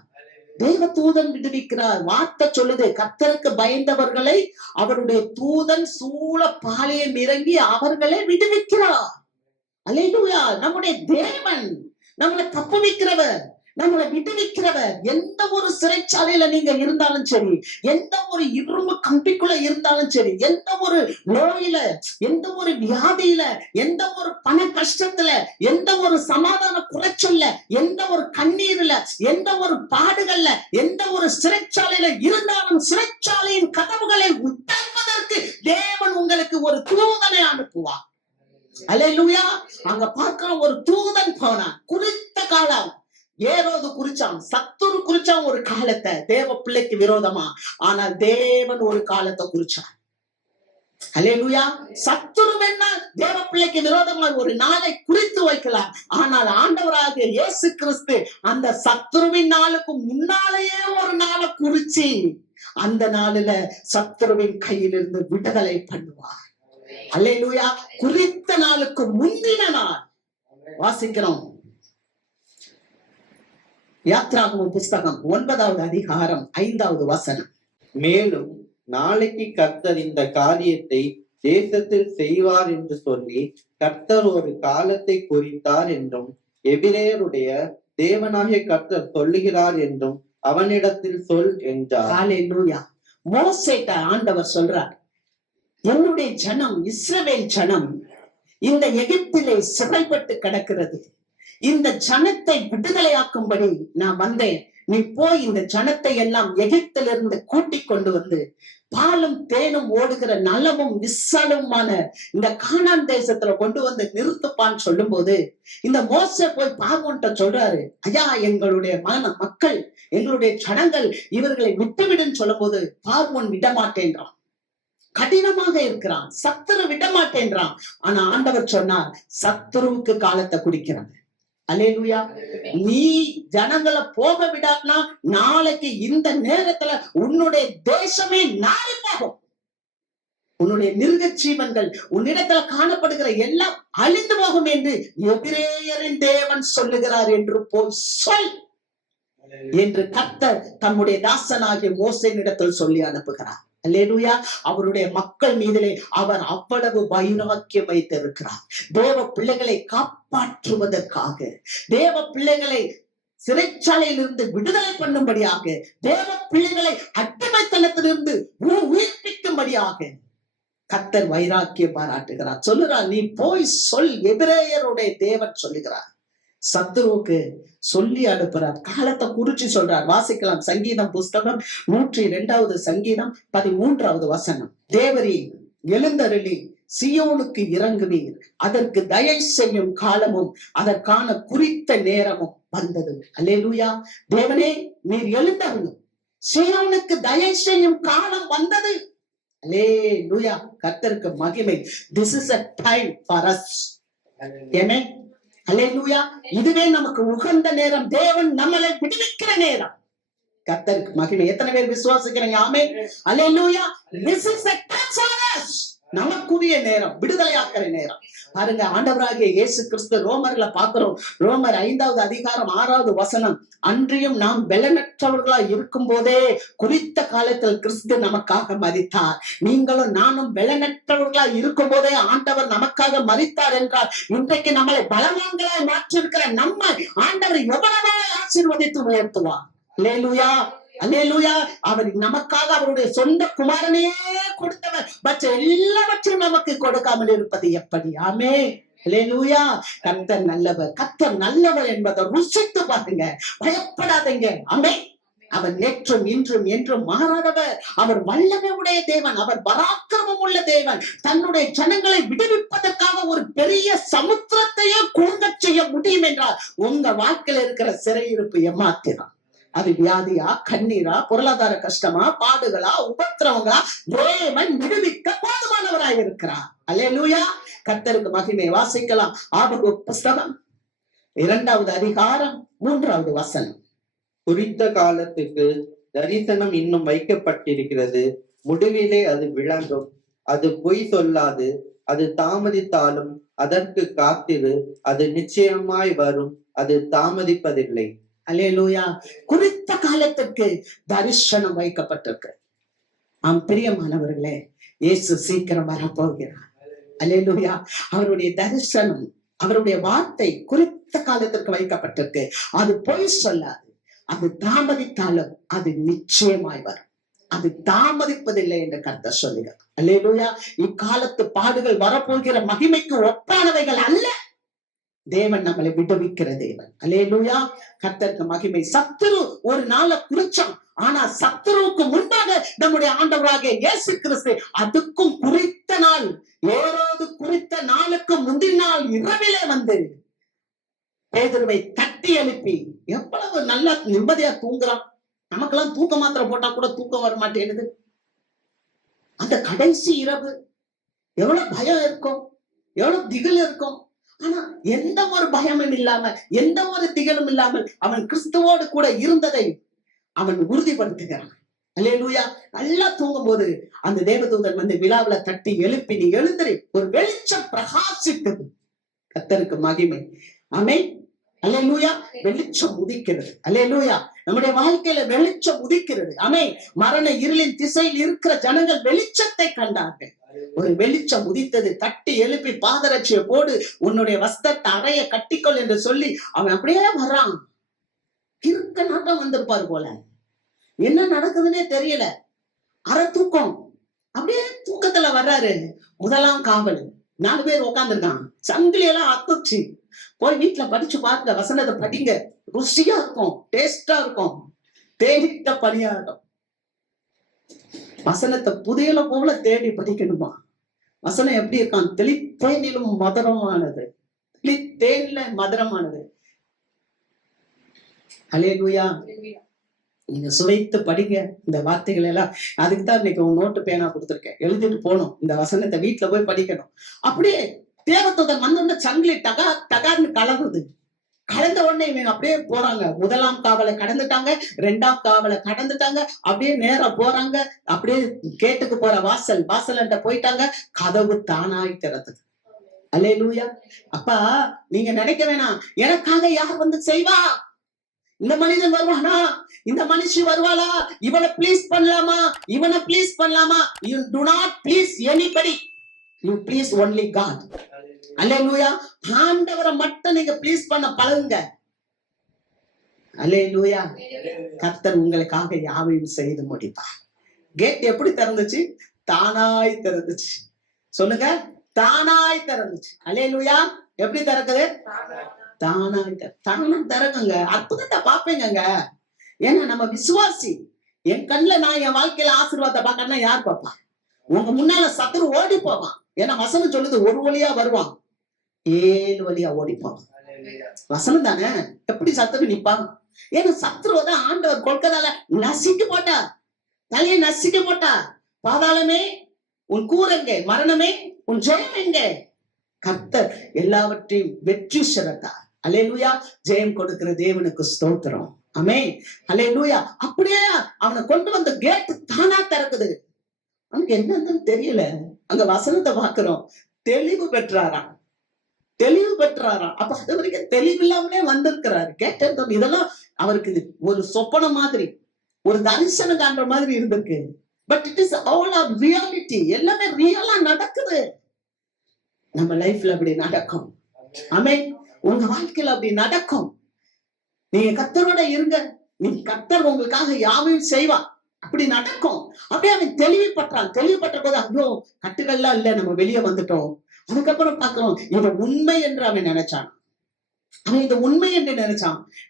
தேவதூதன் விடுவிக்கிறார். வார்த்தை சொல்லுது, கர்த்தருக்கு பயந்தவர்களை அவருடைய தூதன் சூழ பாளையம் இறங்கி அவர்களை விடுவிக்கிறார். அல்லேலூயா. நம்முடைய தேவன் நம்மளை தப்புவிக்கிறவர், நம்மளை விடுவிக்கிறவர். எந்த ஒரு சிறைச்சாலையில நீங்க இருந்தாலும் சரி, எந்த ஒரு இரும்பு கம்பிக்குள்ள இருந்தாலும் சரி, எந்த ஒரு நோயில, எந்த ஒரு வியாதியில, எந்த ஒரு பண கஷ்டத்துல, எந்த ஒரு சமாதான குறைச்சல்ல, எந்த ஒரு கண்ணீர்ல, எந்த ஒரு பாடுகள்ல, எந்த ஒரு சிறைச்சாலையில இருந்தாலும் சிறைச்சாலையின் கதவுகளை உடைப்பதற்கு தேவன் உங்களுக்கு ஒரு தூதனை அனுப்புவார். அல்லேலூயா. அங்க பார்க்கிறோம், ஒரு தூதன் போனான். குறித்த காலம் ஏரோது குறிச்சான், சத்துரு குறிச்சான் ஒரு காலத்தை தேவ பிள்ளைக்கு விரோதமா. ஆனா தேவன் ஒரு காலத்தை குறிச்சான். அல்லேலூயா. சத்துரு வேணா தேவ பிள்ளைக்கு விரோதமா ஒரு நாளை குறித்து வைக்கலாம். ஆனால் ஆண்டவராகிய இயேசு கிறிஸ்து அந்த சத்துருவின் நாளுக்கு முன்னாலேயே ஒரு நாளை குறிச்சு அந்த நாளில சத்துருவின் கையிலிருந்து விடுதலை பண்ணுவார். அல்லேலூயா. குறித்த நாளுக்கு முந்தின நாள் வாசிக்கிறோம். யாத்ராகமம் புஸ்தகம் 9வது அதிகாரம் 5வது வசனம். மேலும் நாளைக்கு கர்த்தர் இந்த காரியத்தை தேசத்தில் செய்வார் என்று சொல்லி கர்த்தர் ஒரு காலத்தை குறித்தார் என்றும் எபிரேயருடைய தேவனாகிய கர்த்தர் சொல்லுகிறார் என்றும் அவனிடத்தில் சொல் என்றார். அல்லேலூயா. மோசேட்ட ஆண்டவர் சொல்றார், என்னுடைய ஜனம் இஸ்ரவேல் ஜனம் இந்த எகிப்திலே சிறைப்பட்டு கிடக்கிறது. இந்த ஜனத்தை விடுதலையாக்கும்படி நான் வந்தேன். நீ போய் இந்த ஜனத்தை எல்லாம் எகிப்திலிருந்து கூட்டிக் கொண்டு வந்து பாலும் தேனும் ஓடுகிற நலமும் விசாலமான இந்த கானான் தேசத்துல கொண்டு வந்து நிறுத்துப்பான்னு சொல்லும் போது இந்த மோசே போய் பார்வோன்ட்ட சொல்றாரு, ஐயா, எங்களுடைய மக்கள், எங்களுடைய ஜனங்கள் இவர்களை விட்டுவிடுன்னு சொல்லும் போது பார்வோன் விடமாட்டேன்றான். கடினமாக இருக்கிறான், சத்துரு விட மாட்டேன்றான். ஆனா ஆண்டவர் சொன்னார், சத்துருவுக்கு காலத்தை குடிக்கிறான். அல்லேலூயா. நீ ஜனங்களை போக விடாட்டினா நாளைக்கு இந்த நேரத்துல உன்னுடைய தேசமே நாரி போகும். உன்னுடைய மிருக ஜீவன்கள் உன்னிடத்துல காணப்படுகிற எல்லாம் அழிந்து போகும் என்று எபிரேயரின் தேவன் சொல்லுகிறார் என்று போய் சொல் என்று கர்த்தர் தம்முடைய தாசனாகிய மோசேயினிடத்தில் சொல்லி அனுப்புகிறார். அல்லேலூயா. அவருடைய மக்கள் மீதிலே அவர் அவ்வளவு வைராக்கியம் வைத்திருக்கிறார். தேவ பிள்ளைகளை காப்பாற்றுவதற்காக, தேவ பிள்ளைகளை சிறைச்சாலையிலிருந்து விடுதலை பண்ணும்படியாக, தேவ பிள்ளைகளை அடிமைத்தனத்திலிருந்து உயிர்ப்பிக்கும்படியாக கர்த்தர் வைராக்கியம் பாராட்டுகிறார். சொல்லுறார், நீ போய் சொல், எபிரேயருடைய தேவன் சொல்லுகிறார். சத்துருவுக்கு சொல்லி அனுப்புறார், காலத்தை குறிச்சு சொல்றார். வாசிக்கலாம். சங்கீதம் புஸ்தகம் 102வது சங்கீதம் 13வது வசனம். தேவரே எழுந்தருளி சியோனுக்கு இறங்குவீர், அதற்கு தயை செய்யும் காலமும் அதற்கான குறித்த நேரமும் வந்தது. அல்லேலூயா. தேவனே நீர் எழுந்தருளும், சியோனுக்கு தயை செய்யும் காலம் வந்தது. அல்லேலூயா. கர்த்தருக்கு மகிமை. This is a time for us. Amen. அல்லேலூயா. இதுவே நமக்கு உகந்த நேரம். தேவன் நம்மளை விடுவிக்கிற நேரம். கர்த்தருக்கு மகிமை. எத்தனை பேர் விசுவாசிக்கிறீங்க? ஆமென். அல்லேலூயா. This is a time for us. நமக்குரிய நேரம், விடுதலையாக்கிற நேரம். பாருங்க, ஆண்டவராகிய இயேசு கிறிஸ்து ரோமர்ல பாக்குறோம். ரோமர் 5வது அதிகாரம் 6வது வசனம். அன்றியும் நாம் பெலனற்றவர்களா இருக்கும் போதே குறித்த காலத்தில் கிறிஸ்து நமக்காக மரித்தார். நீங்களும் நானும் பெலனற்றவர்களா இருக்கும் போதே ஆண்டவர் நமக்காக மரித்தார் என்றால், இன்றைக்கு நம்மளை பலவான்களாய் மாற்றிருக்கிற நம்மை ஆண்டவர் எவ்வளவு ஆசீர்வதித்து உயர்த்துவார். அல்லேலூயா. அல்லேலூயா. அவர் நமக்காக அவருடைய சொந்த குமாரனையே கொடுத்தவர். மற்ற எல்லாவற்றையும் நமக்கு கொடுக்காமல் இருப்பது எப்படி? ஆமென். அல்லேலூயா. கர்த்தர் நல்லவர், கர்த்தர் நல்லவர் என்பதை ருசித்து பாருங்க. பயப்படாதீங்க. ஆமென். அவர் நேற்றும் இன்றும் என்றும் மாறாதவர். அவர் வல்லமை உடைய தேவன், அவர் பராக்கிரமம் உள்ள தேவன். தன்னுடைய ஜனங்களை விடுவிப்பதற்காக ஒரு பெரிய சமுத்திரத்தையே குறுங்க செய்ய முடியும் என்றால், உங்க வாழ்க்கையில இருக்கிற சிறையிருப்பு ஏமாத்திரம். அது வியாதியா, கண்ணீரா, பொருளாதார கஷ்டமா, பாடுகளா, உபத்திரவங்களா, தேவன் விடுவிக்க போதுமானவராய் இருக்கிறார். அல்லேலூயா. கர்த்தருக்கு மகிமை. வாசிக்கலாம். ஆபகுக் புஸ்தகம் 2வது அதிகாரம் 3வது வசனம். குறித்த காலத்துக்கு தரிசனம் இன்னும் வைக்கப்பட்டிருக்கிறது, முடிவிலே அது விளங்கும். அது பொய் சொல்லாது, அது தாமதித்தாலும் அதற்கு காத்திரு, அது நிச்சயமாய் வரும், அது தாமதிப்பதில்லை. அல்லேலூயா. குறித்த காலத்திற்கு தரிசனம் வைக்கப்பட்டிருக்கு. ஆம் பிரியமானவர்களே, இயேசு சீக்கிரம் வரப்போகிறார். அல்லேலூயா. அவருடைய தரிசனம், அவருடைய வார்த்தை குறித்த காலத்திற்கு வைக்கப்பட்டிருக்கு. அது பொய் சொல்லாது, அது தாமதித்தாலும் அது நிச்சயமாய் வரும், அது தாமதிப்பதில்லை என்று கர்த்தர் சொல்லுகிறார். அல்லேலூயா. இக்காலத்து பாடுகள் வரப்போகிற மகிமைக்கு ஒப்பானவைகள் அல்ல. தேவன் நம்மளை விடுவிக்கிற தேவன். அல்லேலூயா. கர்த்தருக்கு மகிமை. சத்துரு ஒரு நாளை குறிச்சான், ஆனா சத்துருவுக்கு முன்பாக நம்முடைய ஆண்டவராகிய இயேசு கிறிஸ்து அதுக்கும் குறித்த நாள், ஏதாவது குறித்த நாளுக்கு முந்தின நாள் இரவிலே வந்து பேதுருவை தட்டி எழுப்பி, எவ்வளவு நல்லா நிம்மதியா தூங்குறான். நமக்கெல்லாம் தூக்க மாத்திரை போட்டா கூட தூக்கம் வர மாட்டேங்குது. அந்த கடைசி இரவு எவ்வளவு பயம் இருக்கும், எவ்வளவு திகில் இருக்கும். ஆனா எந்த ஒரு பயமும் இல்லாம, எந்த ஒரு திகழும் இல்லாமல் அவன் கிறிஸ்துவோடு கூட இருந்ததை அவன் உறுதிப்படுத்துகிறான். அல்லேலூயா. நல்லா தூங்கும் போது அந்த தேவதூதன் வந்து விழாவில தட்டி எழுப்பி, நீ எழுந்திரி, ஒரு வெளிச்சம் பிரகாசித்தது. கர்த்தருக்கு மகிமை. ஆமென். அல்லேலூயா. வெளிச்சம் உதிக்கிறது. அல்லேலூயா. நம்முடைய வாழ்க்கையில வெளிச்சம் உதிக்கிறது. ஆமென். மரண இருளின் திசையில் இருக்கிற ஜனங்கள் வெளிச்சத்தை கண்டார்கள். ஒரு வெளிச்சம் உதித்தது. தட்டி எழுப்பி பாதரட்சியை போடு, உன்னுடைய வஸ்திரத்தை அறைய கட்டிக்கொள் என்று சொல்லி அவன் அப்படியே வர்றான். இருக்க நாட்டம் வந்திருப்பாரு போல. என்ன நடக்குதுன்னே தெரியல. அரை தூக்கம். அப்படியே தூக்கத்துல வர்றாரு. முதலாம் காவல் 4 பேர் உட்கார்ந்துருக்கான். சங்கிலி எல்லாம் அத்துச்சு. போய் வீட்டுல படிச்சு பாருங்க, வசனத்தை படிங்க. ருசியா இருக்கும், டேஸ்டா இருக்கும். தேடிட்ட பணியாட்டம். வசனத்தை புதையல போல தேடி படிக்கணுமா? வசனம் எப்படி இருக்கான்? தெளித்தேனிலும் மதுரமானது. தெளித்தேன்ல மதுரமானது. அல்லேலூயா. நீங்க சுவைத்து படிங்க இந்த வார்த்தைகள் எல்லாம். அதுக்குதான் இன்னைக்கு உங்க நோட்டு பேனா கொடுத்துருக்கேன், எழுதிட்டு போகணும். இந்த வசனத்தை வீட்டுல போய் படிக்கணும். அப்படியே தேவதூதன் வந்தோடனே சங்கிலி டகார்னு கலருது. கலந்த உடனே இவங்க அப்படியே போறாங்க. 1ஆம் காவலை கடந்துட்டாங்க, 2ஆம் காவலை கடந்துட்டாங்க, அப்படியே நேரா போறாங்க. அப்படியே கேட்டுக்கு போற வாசல்கிட்ட போயிட்டாங்க. கதவு தானாய் திறந்தது. அல்லேலூயா. அப்பா நீங்க நினைக்க வேணாம், எனக்காக யார் வந்து செய்வா? இந்த மனிதன் வருவானா, இந்த மனுஷி வருவாளா, இவனை ப்ளீஸ் பண்ணலாமா, இவனை ப்ளீஸ் பண்ணலாமா? You do not please anybody, you please only God. அல்லேலூயா. ஆண்டவரை மட்டும் நீங்க ப்ளீஸ் பண்ண பழகுங்க. அல்லேலூயா. கர்த்தர் உங்களுக்காக யாவையும் செய்து முடிப்பார். கேட் எப்படி திறந்துச்சு? தானாய் திறந்துச்சு. சொல்லுங்க, தானாய் திறந்துச்சு. அல்லேலூயா. எப்படி திறக்குது? தானாய் தானா திறக்குங்க. அற்புதத்தை பாப்பீங்க. ஏன்னா நம்ம விசுவாசி. என் கண்ணுல நான் என் வாழ்க்கையில ஆசீர்வாதத்தை பார்க்கணும்னா யார் பாப்பா? உங்க முன்னால சத்துரு ஓடி போவான். ஏன்னா வசனம் சொல்லுது, ஒரு வழியா வருவான், 7 வழியா ஓடிப்பான். வசனம் தானே. எப்படி சத்துரு நிப்பான்? ஏன்னா சத்துருவதான் ஆண்டவர் கொல்கதால நசிக்க போட்டார், தலையை நசிக்க போட்டார். பாதாளமே உன் கூரெங்க, மரணமே உன் ஜெயம் எங்க? கர்த்தர் எல்லாவற்றையும் வெற்றி சிறந்தார். அல்லேலூயா. ஜெயம் கொடுக்கிற தேவனுக்கு ஸ்தோத்திரம். ஆமென். அல்லேலூயா. அப்படியே அவனை கொண்டு வந்த கேட் தானா திறக்குது. அவனுக்கு என்னன்னு தெரியல. அங்க வசனத்தை பாக்குறோம், தெளிவு பெற்றாராம், தெளிவு பெற்றாராம். அப்ப அது வரைக்கும் தெளிவு இல்லாமலே வந்திருக்கிறாரு. கேட்ட இதெல்லாம் அவருக்கு ஒரு சொப்பனம் மாதிரி, ஒரு தரிசனம் காண்ற மாதிரி இருந்திருக்கு. But it is all of reality. எல்லாமே ரியலா நடக்குது. நம்ம லைஃப்ல அப்படி நடக்கும். ஆமென். உங்க வாழ்க்கையில அப்படி நடக்கும். நீங்க கர்த்தரோட இருங்க, நீங்க கர்த்தர் உங்களுக்காக யாவையும் செய்வா. அப்படி நடக்கும். அப்படியே அவன் தெளிவுபற்றான். தெளிவுபற்ற போது ஐயோ கட்டுகள்லாம் இல்ல, நம்ம வெளியே வந்துட்டோம். அதுக்கப்புறம் பார்க்கிறோம், இது உண்மை என்று அவன் நினைச்சான். அவன் இது உண்மை என்று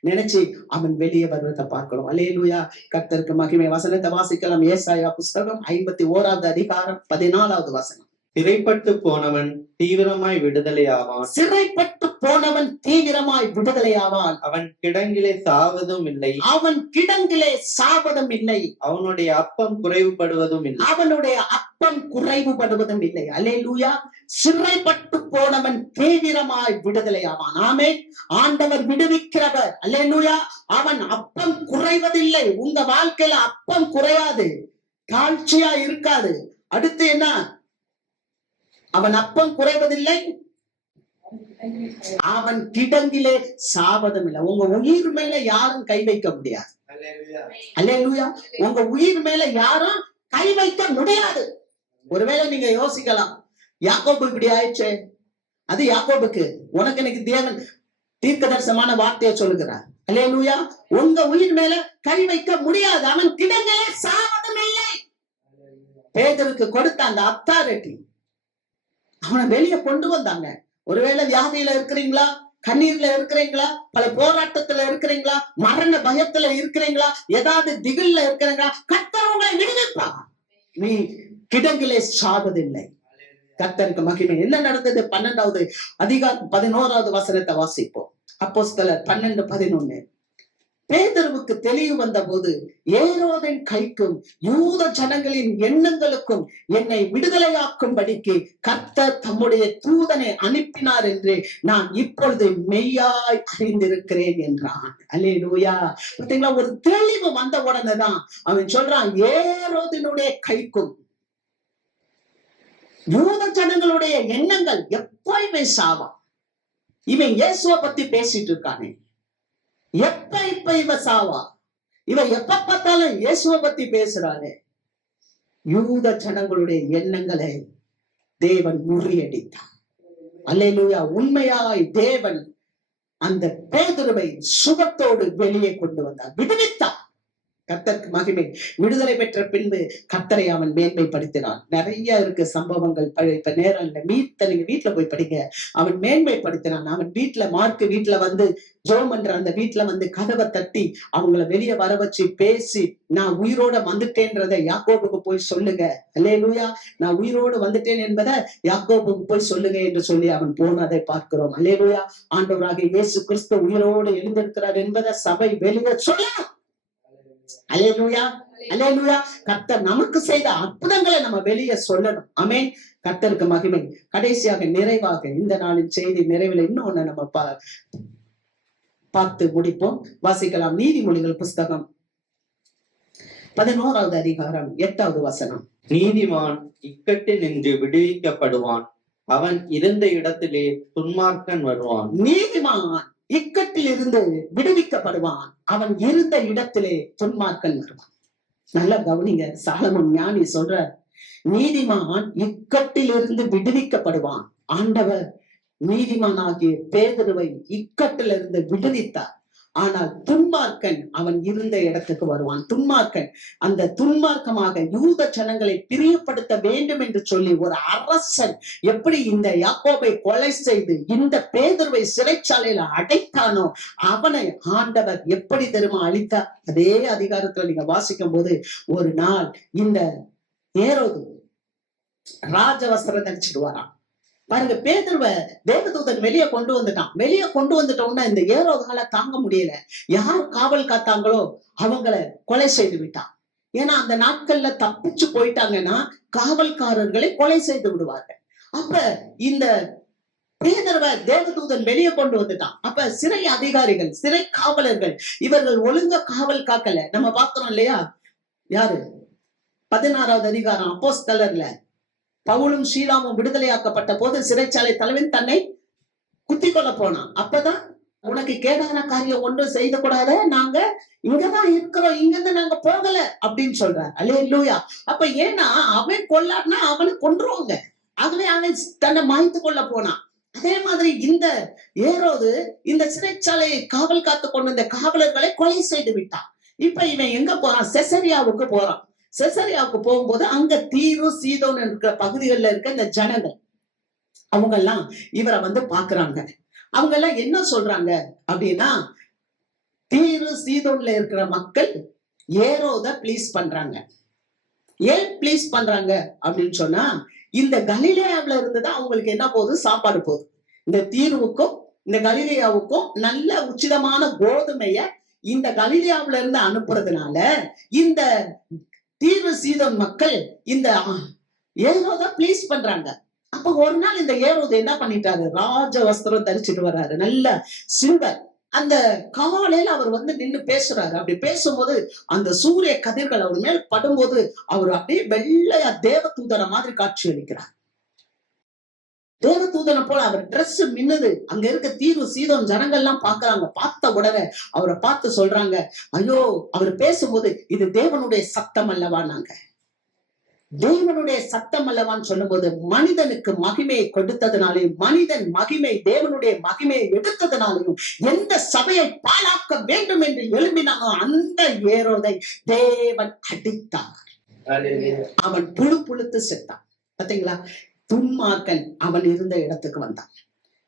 நினைச்சு அவன் வெளியே வருவதை பார்க்கிறோம். அல்லேலூயா. கர்த்தருக்கு மகிமை. வசனத்தை வாசிக்கலாம். ஏசாயா புஸ்தகம் 51வது அதிகாரம் 14வது வசனம். சிறைப்பட்டு போனவன் தீவிரமாய் விடுதலையாவான். சிறைப்பட்டு போனவன் தீவிரமாய் விடுதலையாவான். அவன் கிடங்கிலே சாவதும் இல்லை, அவன் கிடங்கிலே சாவதும் இல்லை. அவனுடைய அப்பம் குறைவுபடுவதும் இல்லை, அவனுடைய அப்பம் குறைவுபடுவதும் இல்லை. அல்லேலூயா. சிறைப்பட்டு போனவன் தீவிரமாய் விடுதலையாவான். ஆமென். ஆண்டவர் விடுவிக்கிறவர். அல்லேலூயா. அவன் அப்பம் குறைவதில்லை. உங்க வாழ்க்கையில அப்பம் குறையாது, தாழ்ச்சியா இருக்காது. அடுத்து என்ன? அவன் அப்பம் குறைவதில்லை, அவன் கிடங்கிலே சாவதும் இல்லை. உங்க உயிர் மேல யாரும் கை வைக்க முடியாது. அல்லேலூயா. உங்க உயிர் மேல யாரும் கை வைக்க முடியாது. ஒருவேளை நீங்க யோசிக்கலாம், யாக்கோபு இப்படி ஆயிடுச்சு, அது யாக்கோபுக்கு. உனக்கு எனக்கு தேவன் தீர்க்க தரிசனமான வார்த்தையை சொல்லுகிறார். அல்லேலூயா. உங்க உயிர் மேல கை வைக்க முடியாது. அவன் கிடங்கிலே சாவதும் இல்லை. பேதுருக்கு கொடுத்த அந்த அத்தாரிட்டி, அவனை வெளியே கொண்டு வந்தாங்க. ஒருவேளை வியாதியில இருக்கிறீங்களா, கண்ணீர்ல இருக்கிறீங்களா, பல போராட்டத்துல இருக்கிறீங்களா, மரண பயத்துல இருக்கிறீங்களா, ஏதாவது திகில்ல இருக்கிறீங்களா, கர்த்தர் உங்களை விடுவிப்பா. நீ கிடங்கிலே சாவதில்லை. கர்த்தருக்கு மகிமை. என்ன நடந்தது? 12வது அதிகாரம் 11வது வசனத்தை வாசிப்போம். அப்போஸ்தலர் 12:11. பேதுருவுக்கு தெளிவு வந்த போது, ஏரோதின் கைக்கும் யூத ஜனங்களின் எண்ணங்களுக்கும் என்னை விடுதலையாக்கும்படிக்கு கர்த்தர் தம்முடைய தூதனை அனுப்பினார் என்று நான் இப்பொழுது மெய்யாய் அறிந்திருக்கிறேன் என்றான். அல்லேலூயா. பாத்தீங்களா? ஒரு தெளிவு வந்த உடனேதான் அவன் சொல்றான், ஏரோதினுடைய கைக்கும் யூத ஜனங்களுடைய எண்ணங்கள் எப்பயுமே சாவா. இவன் இயேசுவை பத்தி பேசிட்டு இருக்கானே, இப்ப இவ சாவா. இவ எப்ப பார்த்தாலும் இயேசுவை பத்தி பேசுறானே. யூத ஜனங்களுடைய எண்ணங்களை தேவன் முறியடித்தார். அல்லேலூயா. உண்மையாய் தேவன் அந்த பேதுருவை சுகத்தோடு வெளியே கொண்டு வந்தார், விடுவித்தார். கர்த்தருக்கு மகிமை. விடுதலை பெற்ற பின்பு கர்த்தரை அவன் மேன்மைப்படுத்தினான். நிறைய இருக்கு சம்பவங்கள். இப்ப நேரம் இல்ல, நீங்க வீட்டுல போய் படிங்க. அவன் மேன்மைப்படுத்தினான். அவன் வீட்டுல, மார்க்கு வீட்டுல வந்து ஜோம் என்ற அந்த வீட்டுல வந்து கதவை தட்டி அவங்கள வெளியே வர வச்சு பேசி, நான் உயிரோட வந்துட்டேன்றதை யாக்கோபுக்கு போய் சொல்லுங்க. அல்லேலூயா. நான் உயிரோடு வந்துட்டேன் என்பதை யாக்கோபுக்கு போய் சொல்லுங்க என்று சொல்லி அவன் போனதை பார்க்கிறோம். அல்லேலூயா. ஆண்டவராகிய இயேசு கிறிஸ்து உயிரோடு எழுந்திருக்கிறார் என்பதை சபை வெளியே சொல்ல. அல்லேலூயா, அல்லேலூயா. கர்த்தர் நமக்கு செய்த அற்புதங்களை நம்ம வெளியே சொல்லணும். ஆமென். கர்த்தருக்கு மகிமை. கடைசியாக நிறைவாக இந்த நாளின் செய்தி நிறைவில் இன்னொன்னு நம்ம பார்த்து முடிப்போம். வாசிக்கலாம். நீதிமொழிகள் புஸ்தகம் 11வது அதிகாரம் 8வது வசனம். நீதிமான் இக்கட்டில் நின்று விடுவிக்கப்படுவான், அவன் இருந்த இடத்திலே துன்மார்க்கன் வருவான். நீதிமான் இக்கட்டில் இருந்து விடுவிக்கப்படுவான், அவன் இருந்த இடத்திலே துன்மார்க்கன் வருவான். நல்லா கவனிங்க. சாலமோன் ஞானி சொல்ற, நீதிமான் இக்கட்டில் இருந்து விடுவிக்கப்படுவான். ஆண்டவர் நீதிமானாகிய பேதுருவை இக்கட்டிலிருந்து விடுவித்தார். ஆனால் துன்மார்க்கன் அவன் இருந்த இடத்துக்கு வருவான். துன்மார்க்கன், அந்த துன்மார்க்கமாக யூத ஜனங்களை பிரியப்படுத்த வேண்டும் என்று சொல்லி ஒரு அரசன் எப்படி இந்த யாக்கோபை கொலை செய்து இந்த பேதுருவை சிறைச்சாலையில அடைத்தானோ, அவனை ஆண்டவர் எப்படி தெரியுமா அழித்தார்? அதே அதிகாரத்துல நீங்க வாசிக்கும் போது, ஒரு நாள் இந்த ஏரோது ராஜவஸ்திரம் தரிச்சிடுவாராம். பாருங்க, பேதுருவ தேவதூதன் வெளியே கொண்டு வந்துட்டான். வெளியே கொண்டு வந்துட்டோம்னா இந்த ஏரோதால தாங்க முடியல. யார் காவல் காத்தாங்களோ அவங்கள கொலை செய்து விட்டான். ஏன்னா அந்த நாட்கள்ல தப்பிச்சு போயிட்டாங்கன்னா காவல்காரர்களை கொலை செய்து விடுவார்கள். அப்ப இந்த பேதுருவ தேவதூதன் வெளியே கொண்டு வந்துட்டான். அப்ப சிறை அதிகாரிகள், சிறை காவலர்கள், இவர்கள் ஒழுங்கா காவல் காக்கல. நம்ம பாக்குறோம் இல்லையா? யாரு? 16வது அதிகாரம் அப்போஸ்தலர்ல பவுலும் சீலாவும் விடுதலையாக்கப்பட்ட போது சிறைச்சாலை தலைவன் தன்னை குத்தி கொள்ள போனான். அப்பதான், உனக்கு கேடான காரியம் ஒன்றும் செய்த கூடாத, நாங்க இங்கதான் இருக்கிறோம், இங்கிருந்து நாங்க போகல அப்படின்னு சொல்றார். அல்லேலூயா. அப்ப ஏன்னா அவன் கொல்லாட்னா அவனை கொன்றுவாங்க. ஆகவே அவன் தன்னை மாய்த்து கொள்ள போனான். அதே மாதிரி இந்த ஏரோது இந்த சிறைச்சாலையை காவல் காத்து கொண்டு இந்த காவலர்களை கொலை செய்து விட்டான். இப்ப இவன் எங்க போறான்? செசரியாவுக்கு போறான். செசரியாவுக்கு போகும்போது அங்க தீரு சீதோன் இருக்கிற பகுதிகளில் இருக்க இந்த ஜனங்கள் அவங்க எல்லாம் இவரை வந்து பாக்குறாங்க. அவங்க எல்லாம் என்ன சொல்றாங்க அப்படின்னா, தீரு சீதோன்ல இருக்கிற மக்கள் ஏரோத ப்ளீஸ் பண்றாங்க. ஏன் ப்ளீஸ் பண்றாங்க அப்படின்னு சொன்னா, இந்த கலிலேயாவுல இருந்துதான் அவங்களுக்கு என்ன போகுது? சாப்பாடு போகுது. இந்த தீருவுக்கும் இந்த கலிலேயாவுக்கும் நல்ல உச்சிதமான கோதுமைய இந்த கலிலேயாவுல இருந்து அனுப்புறதுனால இந்த தீரு சீதோன் மக்கள் இந்த ஏரோத ப்ளீஸ் பண்றாங்க. அப்ப ஒரு நாள் இந்த ஏரோது என்ன பண்ணிட்டாரு? ராஜ வஸ்திரம் தரிச்சுட்டு வர்றாரு, நல்ல சில்வர். அந்த காலையில அவர் வந்து நின்னு பேசுறாரு. அப்படி பேசும்போது அந்த சூரிய கதிர்கள் அவர் மேல் படும்போது அவர் அப்படியே வெள்ளையா தேவதூதன மாதிரி காட்சி அளிக்கிறார். தேவதூதனை போல அவர் டிரெஸ் மின்னுது. அங்க இருக்க தீரு சீதோன் ஜனங்கள்லாம் பாக்குறாங்க. பார்த்த உடனே அவரை பார்த்து சொல்றாங்க, ஐயோ, அவர் பேசும்போது இது தேவனுடைய சத்தம் அல்லவா? நாங்க தேவனுடைய சத்தம் அல்லவான்னு சொல்லும் போது, மனிதனுக்கு மகிமையை கொடுத்ததுனாலையும் மனிதன் மகிமை தேவனுடைய மகிமையை எடுத்ததுனாலையும் எந்த சபையை பாழாக்க வேண்டும் என்று எழும்பினானோ அந்த ஏரோதை தேவன் அடித்தார். அவன் புழு புழுத்து செத்தான். பாத்தீங்களா? துன்மார்க்கன் அவன் இருந்த இடத்துக்கு வந்தான்.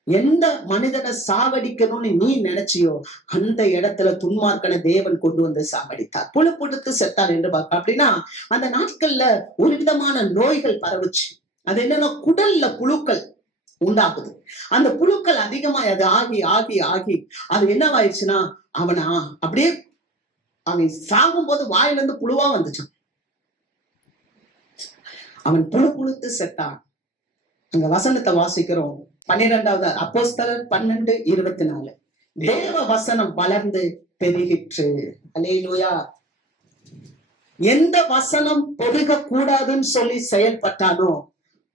எந்த மனிதனை சாவடிக்கணும்னு நீ நினைச்சியோ அந்த இடத்துல துன்மார்க்கனை தேவன் கொண்டு வந்து சாவடித்தார். புழு புழுத்து செத்தார் என்று பார்க்க. அப்படின்னா அந்த நாட்கள்ல ஒரு விதமான நோய்கள் பரவுச்சு. அது என்னன்னா, குடல்ல புழுக்கள் உண்டாகுது. அந்த புழுக்கள் அதிகமா அது ஆகி ஆகி ஆகி அது என்னவாயிடுச்சுன்னா, அவனா அப்படியே அவன் சாகும் போது வாயிலிருந்து புழுவா வந்துச்சான். அவன் புழு புழுத்து செத்தான். அங்க வசனத்தை வாசிக்கிறோம். 12வது அப்போஸ்தலர் 12:24. தேவ வசனம் வளர்ந்து பெருகிற்று. அல்லேலூயா. எந்த வசனம் பெருக கூடாதுன்னு சொல்லி செயல்பட்டானோ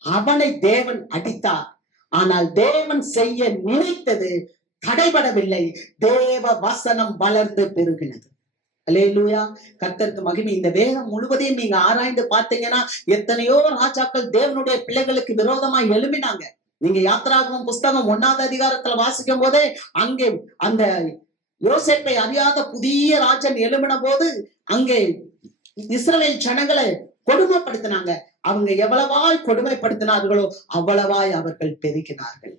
அவனை தேவன் அடித்தார். ஆனால் தேவன் செய்ய நினைத்தது தடைபடவில்லை. தேவ வசனம் வளர்ந்து பெருகினது. அல்லேலூயா. கர்த்தருக்கு மகிமை. இந்த வேதம் முழுவதையும் நீங்க ஆராய்ந்து பார்த்தீங்கன்னா எத்தனையோ ராஜாக்கள் தேவனுடைய பிள்ளைகளுக்கு விரோதமா எழும்பினாங்க. நீங்க யாத்திராகமம் புஸ்தகம் 1வது அதிகாரத்துல வாசிக்கும் போதே அங்கே அந்த யோசேப்பை அறியாத புதிய ராஜன் எழும்பின போது அங்கே இஸ்ரவேல் ஜனங்களை கொடுமைப்படுத்தினாங்க. அவங்க எவ்வளவாய் கொடுமைப்படுத்தினார்களோ அவ்வளவாய் அவர்கள் பெருகினார்கள்.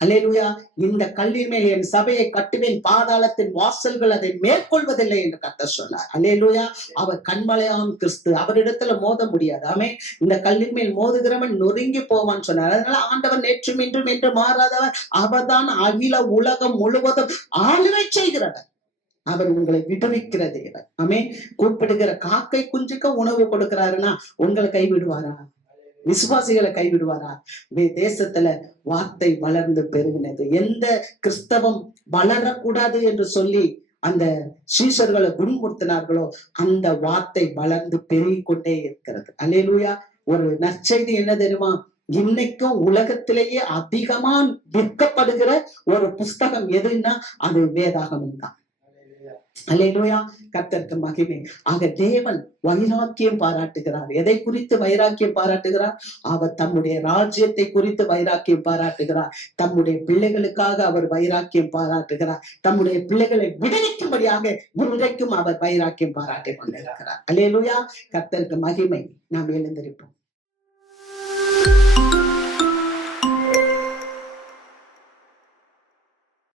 அல்லேலூயா. இந்த கல்லின் மேல் என் சபையை கட்டுவேன், பாதாளத்தின் வாசல்கள் அதை மேற்கொள்வதில்லை என்று கர்த்தர் சொன்னார். அல்லேலூயா. அவர் கண்மலையாம் கிறிஸ்து, அவரிடத்துல மோத முடியாது. ஆமே. இந்த கல்லின் மேல் மோதுகிறவன் நொறுங்கி போவான்னு சொன்னார். அதனால ஆண்டவர் நேற்றும் இன்றும் என்று மாறாதவர். அவர்தான் அகில உலகம் முழுவதும் ஆளுகை செய்கிறவர். அவர் உங்களை விடுவிக்கிற தேவன். ஆமே. கூப்பிடுகிற காக்கை குஞ்சுக்க உணவு கொடுக்கிறாருன்னா உங்களை கைவிடுவாரா? விசுவாசிகளை கைவிடுவாரா? தேசத்துல வார்த்தை வளர்ந்து பெருகினது. எந்த கிறிஸ்தவம் வளரக்கூடாது என்று சொல்லி அந்த சீஷர்களை குணப்படுத்தினார்களோ அந்த வார்த்தை வளர்ந்து பெருகி கொண்டே இருக்கிறது. அல்லேலூயா. ஒரு நற்செய்தி என்ன தெரியுமா? இன்னைக்கும் உலகத்திலேயே அதிகமா விற்கப்படுகிற ஒரு புஸ்தகம் எதுன்னா அது வேதாகமம் தான். அல்லேலூயா. கர்த்தருக்கு மகிமை. ஆக தேவன் வைராக்கியம் பாராட்டுகிறார். எதை குறித்து வைராக்கியம் பாராட்டுகிறார்? அவர் தம்முடைய ராஜ்யத்தை குறித்து வைராக்கியம் பாராட்டுகிறார். தம்முடைய பிள்ளைகளுக்காக அவர் வைராக்கியம் பாராட்டுகிறார். தம்முடைய பிள்ளைகளை விடுவிக்கும்படியாக இன்றைக்கும் அவர் வைராக்கியம் பாராட்டி கொண்டிருக்கிறார். அல்லேலூயா. கர்த்தருக்கு மகிமை. நாம் எழுந்திருப்போம்.